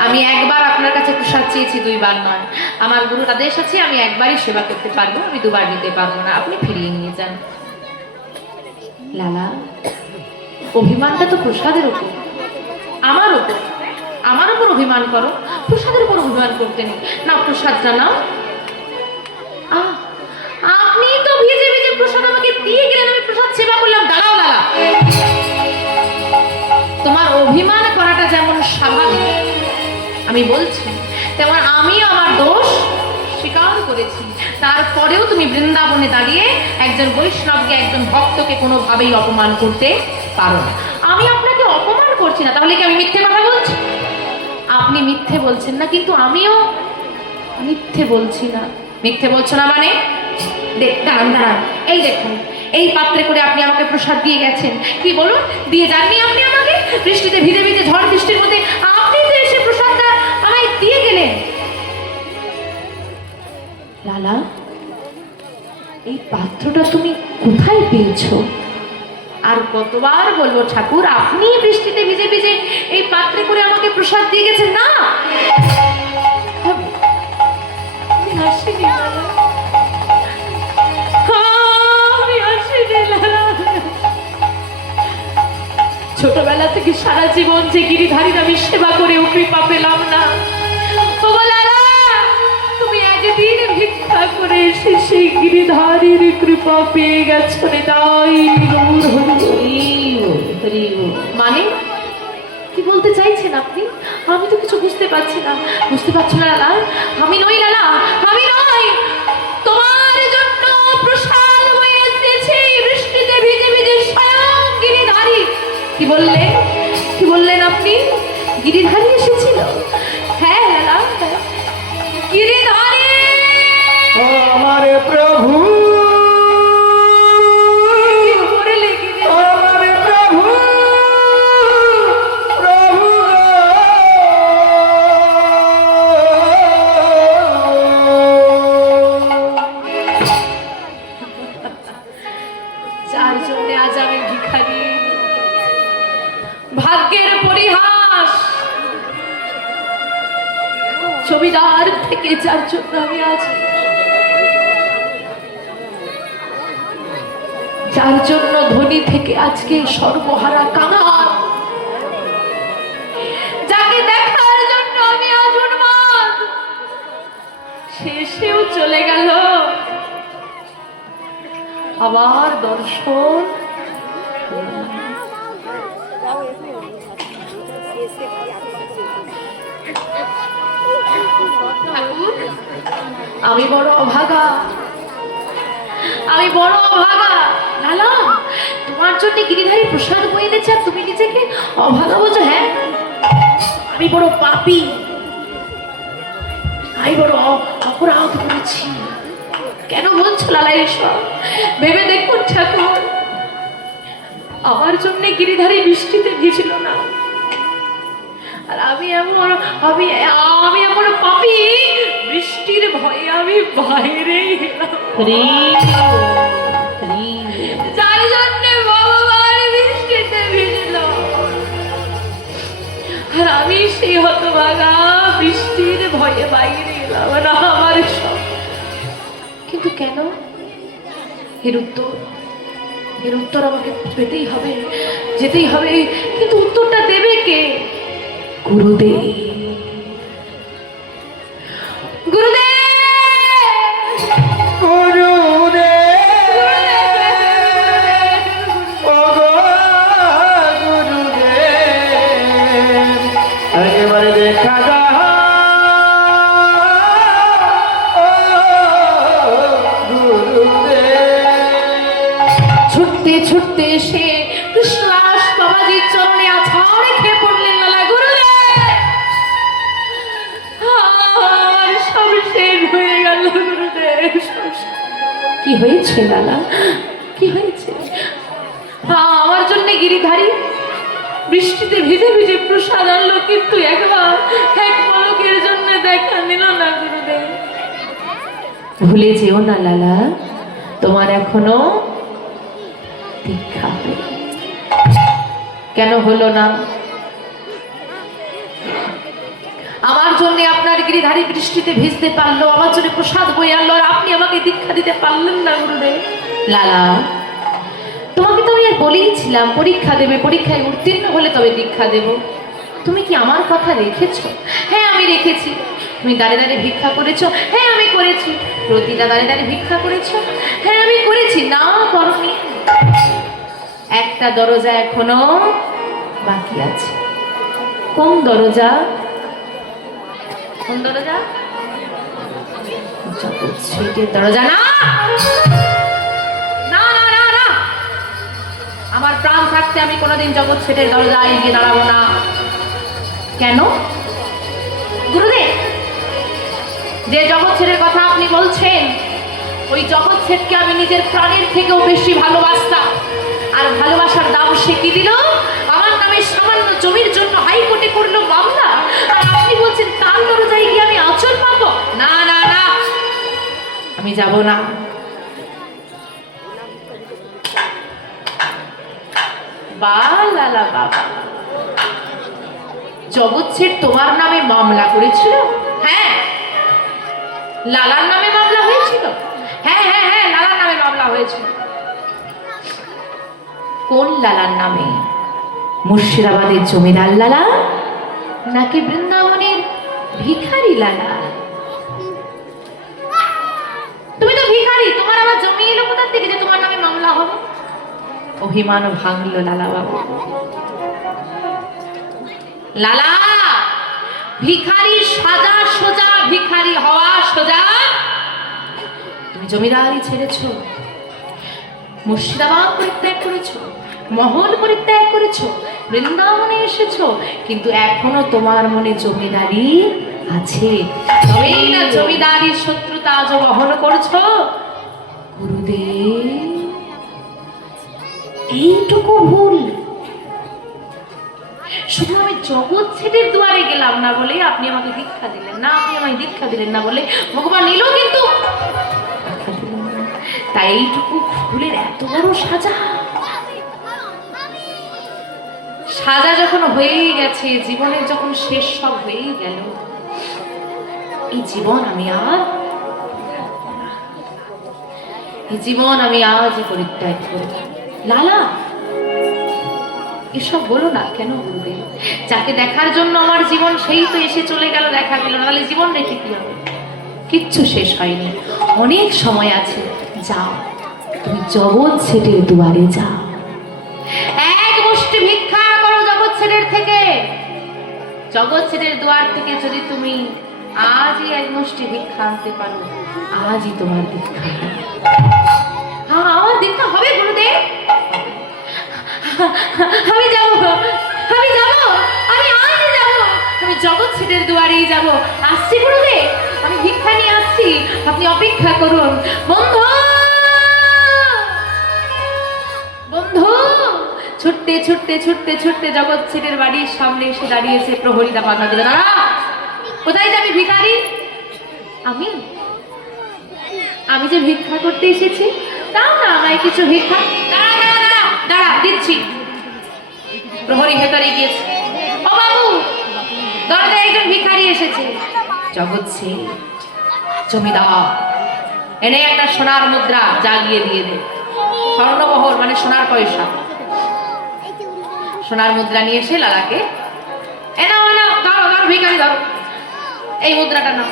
আমি একবার আপনার কাছে প্রসাদ চেয়েছি, দুইবার নয়, আমার গুরুর আদেশ আছে, আমি একবারই সেবা করতে পারবো, আমি দুবার নিতে পারবো না, আপনি ফিরিয়ে নিয়ে যান। লালা, অভিমানটা তো প্রসাদের উপর, আমার উপর, আমার উপর অভিমান করো, প্রসাদের উপর অভিমান করতে নেই। না, প্রসাদটা নাও। আপনি তো ভিজে ভিজে প্রসাদ আমাকে দিয়ে গেলেন, আমি প্রসাদ সেবা করলাম। দাঁড়াও লালা, তোমার অভিমান করাটা যেমন স্বাভাবিক আমি বলছি, তেমন আমিও আমার দোষ স্বীকার করেছি। তারপরেও তুমি বৃন্দাবনে দাঁড়িয়ে একজন বৈষ্ণবকে, একজন ভক্তকে কোনোভাবেই অপমান করতে পারো না। আমি আপনাকে অপমান করছি না, তাহলে কি আমি মিথ্যে কথা বলছি? আপনি মিথ্যে বলছেন না, কিন্তু আমিও মিথ্যে বলছি না। মিথ্যে বলছো না মানে? দাঁড়ান দাঁড়ান, এই দেখুন, এই পাত্রে করে আপনি আমাকে প্রসাদ দিয়ে গেছেন, কি বলুন, দিয়ে যাননি আপনি আমাকে? বৃষ্টিতে ভিজে ভিজে, ঝড় বৃষ্টির মধ্যে আপনি তো এসে প্রসাদটা আমায় দিয়ে গেলেন। লালা, এই পাত্রটা তুমি কোথায় পেয়েছো? আর কতবার বলবো ঠাকুর, আপনি বৃষ্টিতে ভিজে ভিজে এই পাত্রে করে আমাকে প্রসাদ দিয়ে গেছেন না? আমি হাসিনি লালা, আমি হাসিনি লালা। ছোটবেলা থেকে সারা জীবন যে গিরিধারীর আমি সেবা করেও কৃপা পেলাম না, ওগো লালা, তুমি একদিন ভিক্ষা করে এসে সেই গিরিধারীর কৃপা পেয়ে গেছো রে। তাই মানে কি বলতে চাইছেন আপনি? আমি তো কিছু বুঝতে পারছি না। বুঝতে পারছো না লালা? আমি নই লালা, আমি নই। তোমার জন্য প্রসাদ হয়ে এসেছে বৃষ্টিতে ভিজে ভিজে স্বয়ং গিরিধারী। কি বললেন? কি বললেন আপনি? গিরিধারী এসেছিল? হ্যাঁ লালা, গিরিধারী। আমার প্রভু, ভাগ্যের পরিহাস, জমিদার থেকে যার জন্য আমি আজ, যার জন্য ধনী থেকে আজকে সর্বহারা কাঙাল, যাকে দেখার জন্য আমি আজ উন্মাদ, শেষেও চলে গেল। আবার দর্শন ঠাকুর, আমি বড় অভাগা, আমি বড় অভাগা। লালা, তোমার জন্য গিরিধারী প্রসাদ বয়ে দিচ্ছে আর তুমি নিজেকে অভাগা বলছো? হ্যাঁ, আমি বড় পাপী, আমি বড় অপরাধ করেছি। কেন বলছো লালা এসব? ভেবে দেখুন ঠাকুর, আমার জন্য গিরিধারী বৃষ্টিতে ভিজল না, আর আমি এমন পাপী, বৃষ্টির ভয়ে আমি বাইরে এলাম, যার জন্য ভগবান বৃষ্টিতে ভিজল। আর আমি সেই হতভাগা বৃষ্টির ভয়ে বাইরে এলাম না আমার সব। কিন্তু কেন? এর উত্তর আমাকে পেতেই হবে, যেতেই হবে। কিন্তু উত্তরটা দেবে কে? গুরুদেব। গুরুদেব, একেবারে দেখা যা ছুটতে ছুটতে এসে কৃষ্ণদাস বাবাজির চরণে আছাড় খেয়ে পড়লেন। লালা, গুরুদেব, আর সব শেষ হয়ে গেল গুরুদেব। কি হয়েছে লালা, কি হয়েছে? আমার জন্য গিরিধারী বৃষ্টিতে ভিজে ভিজে প্রসাদ আনলো, কিন্তু একবার এক পলকের জন্য দেখা নিল না গুরুদেব। ভুলে যেও না লালা, তোমার এখনো দীক্ষা হলো। কেন হলো না? আমার জন্য আপনার গিরিধারী বৃষ্টিতে ভিজতে পারলো, আমার জন্য প্রসাদ বয়ে আনলো, আর আপনি আমাকে দীক্ষা দিতে পারলেন না গুরুদেব। লালা, তোমাকে তো আমি আর বলেইছিলাম পরীক্ষা দেবে, পরীক্ষায় উত্তীর্ণ হলে তবে দীক্ষা দেব। তুমি কি আমার কথা রেখেছো? হ্যাঁ, আমি রেখেছি। তুমি দাঁড়িয়ে দাঁড়িয়ে ভিক্ষা করেছো? হ্যাঁ, আমি করেছি। প্রতিটা দাঁড়িয়ে দাঁড়িয়ে ভিক্ষা করেছো? হ্যাঁ, আমি করেছি। না করনি, একটা দরজা এখনো বাকি আছে। কোন দরজা? কোন দরজা? জগৎ ছেটের দরজা। না না না না না, আমার প্রাণ থাকতে আমি কোনোদিন জগৎ ছেটের দরজায় গিয়ে দাঁড়াবো না। কেন গুরুদেব? যে জগৎ ছেটের কথা আপনি বলছেন, ওই জগৎ ছেটকে আমি নিজের প্রাণের থেকেও বেশি ভালোবাসতাম। আর ভালোবাসার দাম সে কি দিল? আমার নামে সামান্য জমির জন্য হাইকোর্টে করলো মামলা, আর আপনি বলছেন তার দরজায় গিয়ে আমি আঁচল পাবো? না না না, আমি যাব না। বা লালা বাবা, জগৎ ছেট তোমার নামে মামলা করেছিল? হ্যাঁ। লালার নামে মামলা হয়েছিল? হ্যাঁ হ্যাঁ হ্যাঁ, লালার নামে মামলা হয়েছিল। কোন লালার নামে? মুর্শিদাবাদের জমিদার লালা নাকি বৃন্দাবনের ভিখারি লালা? তুমি তো ভিখারি, তোমার আবার জমি এলো কোথা থেকে যে তোমার নামে মামলা হবে? অভিমান ভাঙলো লালা বাবু। লালা, ভিখারি সাজা সোজা, ভিখারি হওয়া সোজা। তুমি জমিদারি ছেড়েছো, মুর্শিদাবাদ পরিত্যাগ করেছো, মহল পরিত্যাগ করেছো, বৃন্দাবনে এসেছো, কিন্তু এখনো তোমার মনে জমিদারি আছে। তবেই না জমিদারির শত্রুতা আজ বহন করছো। গুরুদেব, এইটুকু ভুল। শুধু আমি জগৎ ছেটের দুয়ারে গেলাম না বলে আপনি আমাকে দীক্ষা দিলেন না, আপনি আমায় দীক্ষা দিলেন না বলে ভগবান নিল, কিন্তু তাই এইটুকু ভুলের এত বড় সাজা। সাজা যখন হয়েই গেছে, জীবনের যখন শেষ সব হয়েই গেল, এই জীবন আমি আর এই জীবন আমি আজ পরিত্যাগ করব। লালা, এসব বলো না কেন গুরুদেব? যাকে দেখার জন্য আমার জীবন, সেই তো এসে চলে গেল, দেখা গেল, নাহলে জীবন রেখে কি হবে? কিচ্ছু শেষ হয়নি, অনেক সময় আছে। যাও, তুমি জগৎ ছেটের দুয়ারে যাও, এক মুষ্টি ভিক্ষা করো জগৎ ছেটের থেকে। জগৎ ছেটের দুয়ার থেকে যদি তুমি আজই এক মুষ্টি ভিক্ষা আনতে পারো, আজই তোমার দীক্ষা। হ্যাঁ, আমার দীক্ষা হবে গুরুদেব। আমি যাব, আমি যাব, আমি আজই যাব, আমি জগৎ ছেদের দুয়ারেই যাব। আসছি গুরুদেব, আমি ভিক্ষা নিয়ে আসছি, আপনি অপেক্ষা করুন। বন্ধু, বন্ধু, ছুটতে ছুটতে ছুটতে ছুটতে জগৎ ছেদের বাড়ির সামনে এসে দাঁড়িয়েছে। প্রহরীরা বাধা দিল, দাঁড়া, কোথায় যাবি ভিখারি? আমি আমি যে ভিক্ষা করতে এসেছি, দাও না আমায় কিছু ভিক্ষা। দাঁড়া দাঁড়া দাঁড়া দাঁড়া, দিচ্ছি। প্রহরী ভেতরে গিয়েছে। ও বাবু, দরজায় একজন ভিখারি এসেছে। জগৎ ছেদ, জমিদার, এনে একটা সোনার মুদ্রা জাগিয়ে দিয়ে দে। স্বর্ণবহর মানে সোনার পয়সা। সোনার মুদ্রা নিয়ে এসে লালাকে, এনাও এনাও, ধরো ধরো ভিখারি ধরো, এই মুদ্রাটা নাও।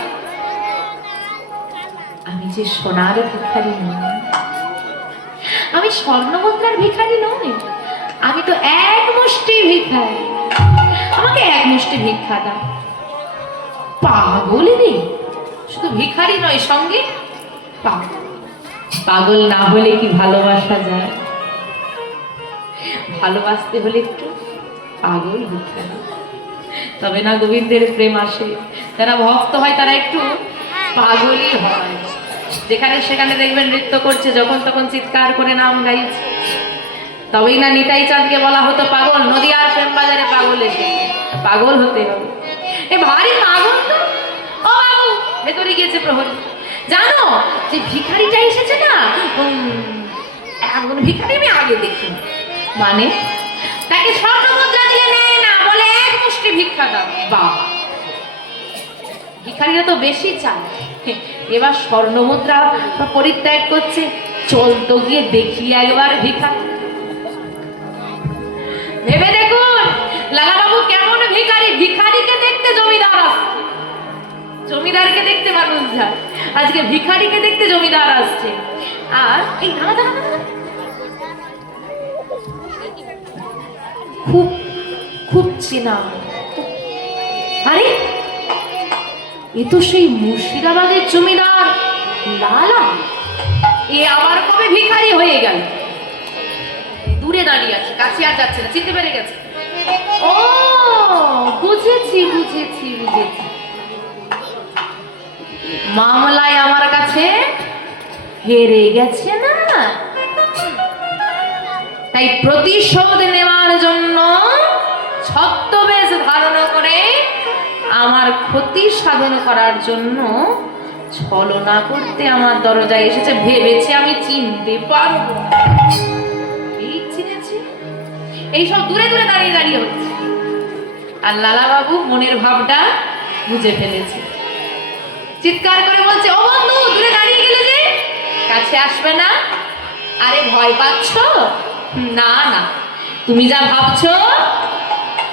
আমি যে সোনার ভিখারি নই, আমি স্বর্ণ মুদ্রার ভিখারি নই, আমি তো এক মুষ্টি ভিখারি, আমাকে এক মুষ্টি ভিক্ষা দাও। পাগল রে, শুধু ভিখারি নয়, সঙ্গে পাগল। পাগল না হলে কি ভালোবাসা যায়? ভালোবাসতে হলে একটু পাগল হতে হয়, তবে না গোবিন্দের প্রেম আসে। যারা ভক্ত হয় তারা একটু পাগলই হয়। যেখানে সেখানে দেখবেন নৃত্য করছে, যখন তখন চিৎকার করে নাম গাইছে, তবেই না নিতাই চাঁদকে বলা হতো পাগল। নদিয়ার প্রেম বাজারে পাগল এসে, পাগল হতে হবে। এ ভারী পাগল তো। ও বাবু, ভেতরে গিয়েছে প্রহরী। জানো যে ভিখারিটা এসেছে না, এমন ভিখারি আমি আগে দেখি। মানে তাকে স্বর্ণ মুদ্রা দিলে নেয় না, বলে এক মুষ্টি ভিক্ষা দাও। বাবা, ভিখারিরা তো বেশি চায়। এবার স্বর্ণ মুদ্রা পরিত্যাগ করছে, চল তো গিয়ে দেখি একবার ভিখারি। ভেবে দেখুন লালা বাবু কেমন ভিখারি। ভিখারিকে দেখতে জমিদার আসছে, জমিদারকে দেখতে মানুষ যায়, আজকে ভিখারিকে দেখতে জমিদার আসছে। আর এই দাঁড়া দাঁড়া দাঁড়া, খুব খুব চেনা। আরে এ তো সেই মুর্শিদাবাদের জমিদার লালা। এ আবার কবে ভিখারি হয়ে গেল? দূরে দাঁড়িয়ে আছে, কাছে আর যাচ্ছে না, চিনতে পেরে গেছে। ও বুঝেছি বুঝেছি বুঝেছি, মামলায় আমার কাছে হেরে গেছে না, তাই প্রতিশোধ নেওয়ার জন্য ছদ্মবেশ ধারণ করে আমার ক্ষতি সাধন করার জন্য ছলনা করতে আমার দরজায় এসেছে। ভেবেছে আমি চিনতে পারবো, এই চিনেছি। এইসব দূরে দূরে দাঁড়িয়ে দাঁড়িয়ে হচ্ছে। আর লালা বাবু মনের ভাবটা বুঝে ফেলেছে, চিৎকার করে বলছে, ও বন্ধু, দূরে দাঁড়িয়ে গেলে যে, কাছে আসবে না? আরে ভয় পাচ্ছ? না না, তুমি যা ভাবছো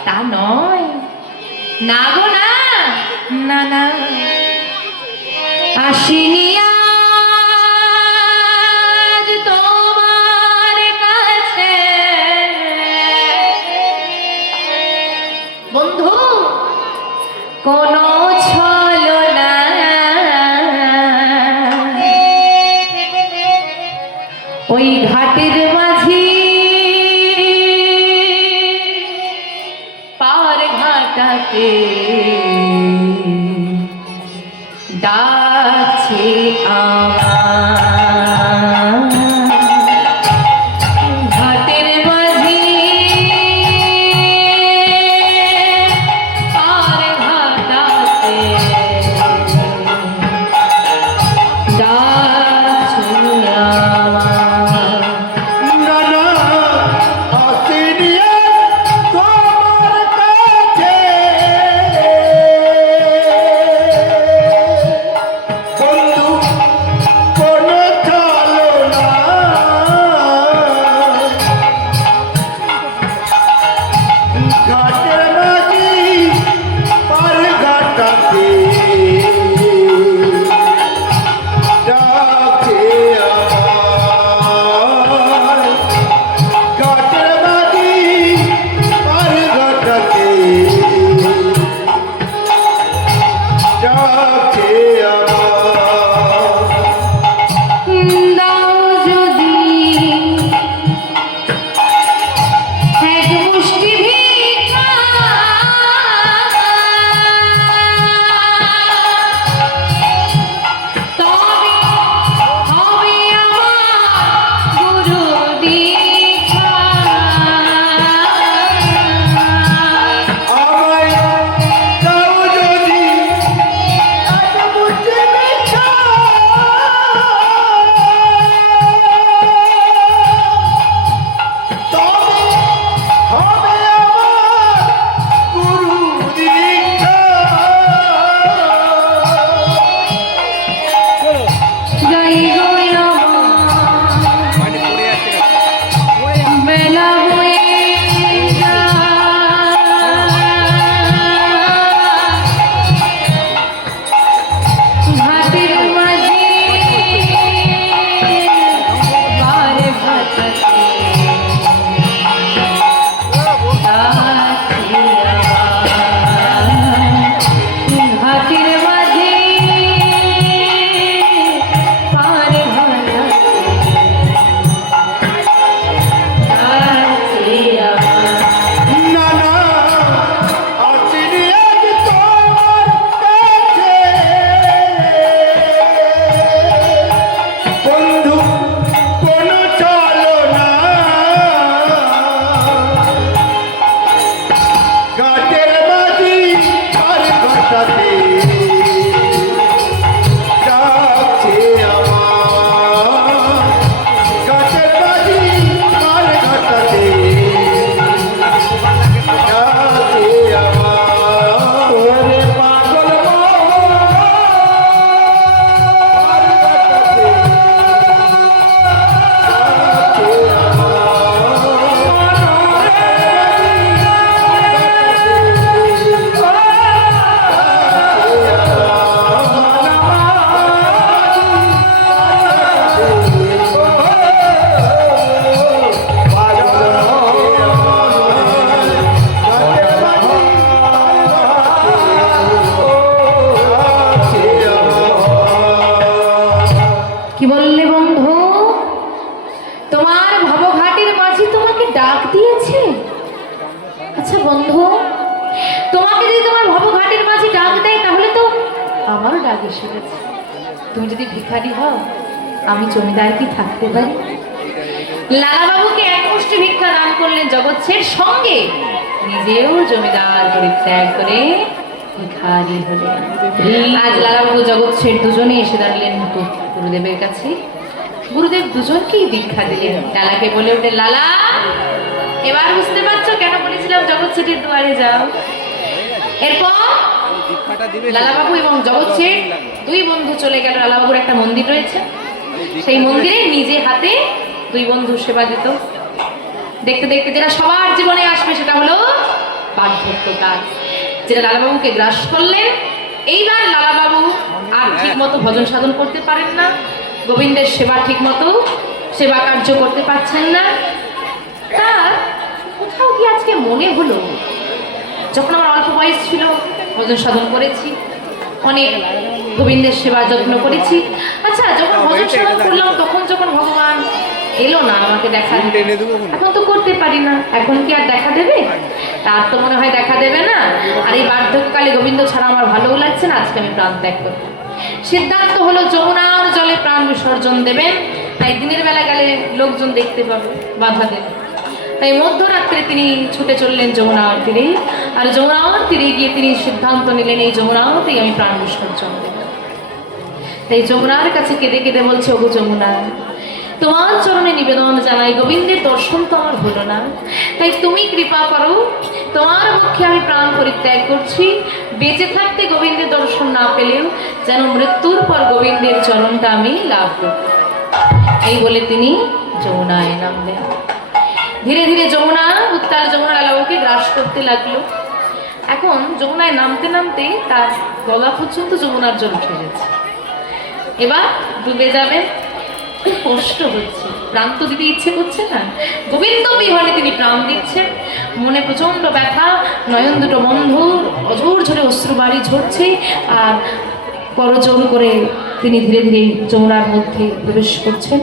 তা নয়। না গো না, না না, আসিনি আজ তোমার কাছে বন্ধু কোনো ছলনা, ওই ঘাটের মাঝি পার ঘাটাতে ডাকছে আমার। ঘাটের মাঝি পার ঘাটাতে ডাকছে আমার। না না, আসিনি তোমার কাছে। বন্ধু ঘাটাতে ডাকছে আমার গাছের বাড়ি মার ঘাটাতে ডাকছে আমার ওরে পাগল মার ঘাটাতে ডাকছে কি বললে বন্ধু? তোমার ভবঘাটের মাঝি তোমাকে ডাক দিয়েছে? আচ্ছা বন্ধু, তোমাকে যদি তোমার ভবঘাটের মাঝি ডাক দেয় তাহলে তো আমারও ডাক এসে গেছে। তুমি যদি ভিখারি হও, আমি জমিদার কি থাকতে পারি? লালাবাবুকে এক মুষ্টি ভিক্ষা দান করলেন জগৎসের সঙ্গে, নিজেও জমিদার পরিত্যাগ করে ভিখারি হলেন। আজ লালাবাবু জগৎসের দুজনে এসে দাঁড়ালেন গুরুদেবের কাছে। গুরুদেব দুজনকেই দীক্ষা দিলেন। লালাকে বলে ওঠে, লালা এবার বুঝতে পারছো কেন বলেছিলাম জগৎ শেঠের দুয়ারে যাও? এরপর লালাবাবু এবং জগৎ শেঠ দুই বন্ধু চলে গেল। লালাবাবুর একটা মন্দির রয়েছে, সেই মন্দিরে নিজে হাতে দুই বন্ধু সেবা দিত। দেখতে দেখতে যেটা সবার জীবনে আসবে সেটা হলো বার্ধক্য কাজ, যেটা লালাবাবুকে গ্রাস করলেন। এইবার লালাবাবু আর ঠিক মতো ভজন সাধন করতে পারেন না, গোবিন্দের সেবা ঠিক মতো সেবা কার্য করতে পারছেন না। তার কোথাও কি আজকে মনে হলো, যখন আমার অল্প বয়স ছিল ভজন সাধন করেছি, অনেক গোবিন্দের সেবা যত্ন করেছি। আচ্ছা যখন ভজন সাধন করলাম তখন যখন ভগবান এলো না আমাকে দেখা দিতে, এখন তো করতে পারি না, এখন কি আর দেখা দেবে? তার তো মনে হয় দেখা দেবে না। আর এই বার্ধক্যকালে গোবিন্দ ছাড়া আমার ভালোও লাগছে না, আজকে আমি প্রাণ ত্যাগ করব। সিদ্ধান্ত হলো যমুনার জলে প্রাণ বিসর্জন দেবেন। তাই দিনের বেলা গেলে লোকজন দেখতে পাবে, বাধা দেবে। তাই মধ্যরাত্রে তিনি ছুটে চললেন যমুনার তীরে। আর যমুনার তীরে গিয়ে তিনি সিদ্ধান্ত নিলেন এই যমুনাতেই আমি প্রাণ বিসর্জন দেব। তাই যমুনার কাছে কেঁদে কেঁদে বলছে, ওগো যমুনা, তোমার চরণে নিবেদন জানাই, গোবিন্দের দর্শন তো আমার হলো না, তাই তুমি কৃপা করো, তোমার পক্ষে আমি প্রাণ পরিত্যাগ করছি। বেঁচে থাকতে গোবিন্দের দর্শন না পেলেও যেন মৃত্যুর পর গোবিন্দের চরণটা আমি লাভ করব। এই বলে তিনি যমুনায় নামলেন। ধীরে ধীরে যমুনা, উত্তাল যমুনা লালাবাবুকে গ্রাস করতে লাগলো। এখন যমুনায় নামতে নামতে তার গলা পর্যন্ত যমুনার জল উঠে গেছে। এবার ডুবে যাবে, খুব কষ্ট হচ্ছে, প্রাণ তো দিতে ইচ্ছে করছে না। গোবিন্দ বিহনে তিনি প্রাণ দিচ্ছেন, মনে প্রচন্ড ব্যথা, নয়ন দুটো বন্ধ, অঝোর ঝরে অশ্রু বাড়ি ঝরছে। আর করজোর করে তিনি ধীরে ধীরে যমুনার মধ্যে প্রবেশ করছেন।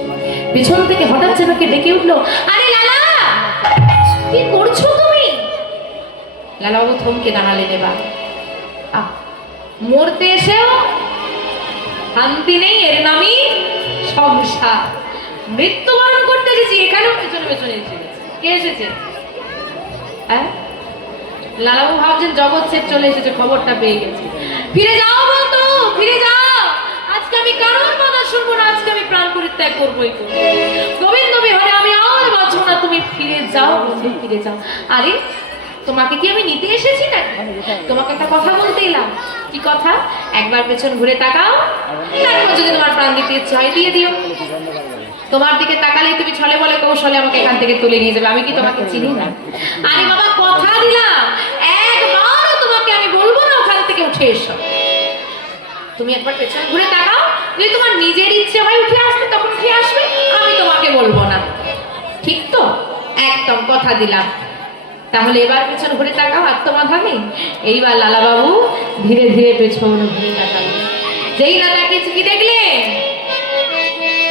পেছন থেকে হঠাৎ যেন কে ডেকে উঠলো, আরে লালা, কি করছো তুমি? লালাবাবু থমকে দাঁড়ালেন। এবার মরতে এসেও শান্তি নেই, এর নামই সংসার। মৃত্যুবরণ করতে এসেছি, এখানেও পেছনে পেছনে এসে গেছে। কে এসেছে? হ্যাঁ, লালাবাবু ভাবছেন জগৎ শেঠ চলে এসেছে, খবরটা পেয়ে গেছে। ফিরে যাও বন্ধু, ফিরে যাও, আজকে আমি কারোর কথা শুনবো না, আজকে আমি প্রাণ পরিত্যাগ করবোই করবো। গোবিন্দ বিহনে আমি আর বাঁচবো না, তুমি ফিরে যাও বন্ধু, ফিরে যাও। আরে তোমাকে কি আমি নিতে এসেছি না? তোমাকে একটা কথা বলতে এলাম। কি কথা? একবার পেছন ঘুরে তাকাও, তারপর যদি তোমার প্রাণ দিতে ইচ্ছে হয় দিয়ে দিও। তোমার দিকে তাকালেই তুমি ছলে বলে কৌশলে আমাকে এখান থেকে তুলে নিয়ে যাবে, আমি কি তোমাকে চিনি না? আরে বাবা, কথা দিলাম, একবারও তোমাকে আমি বলবো না ওখান থেকে উঠে এসো। তুমি একবার পেছন ঘুরে তাকাও, যদি তোমার নিজের ইচ্ছে হয় উঠে আসবে তখন উঠে আসবে, আমি তোমাকে বলবো না। ঠিক তো? একদম কথা দিলাম। তাহলে এবার পেছন ঘুরে তাকাও, আত্মবাধা নেই। এইবার লালাবাবু ধীরে ধীরে পেছন ঘুরে তাকালেন। যেই না তাকিয়েছে কি দেখলে?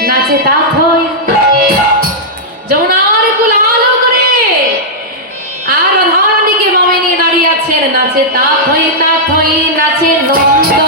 নাচে তাঁত হই যমুনার কুল আলো করে, আর রাধারানীকে বামে নিয়ে দাঁড়িয়ে আছেন। নাচে তাঁত হই নাচে নন্দ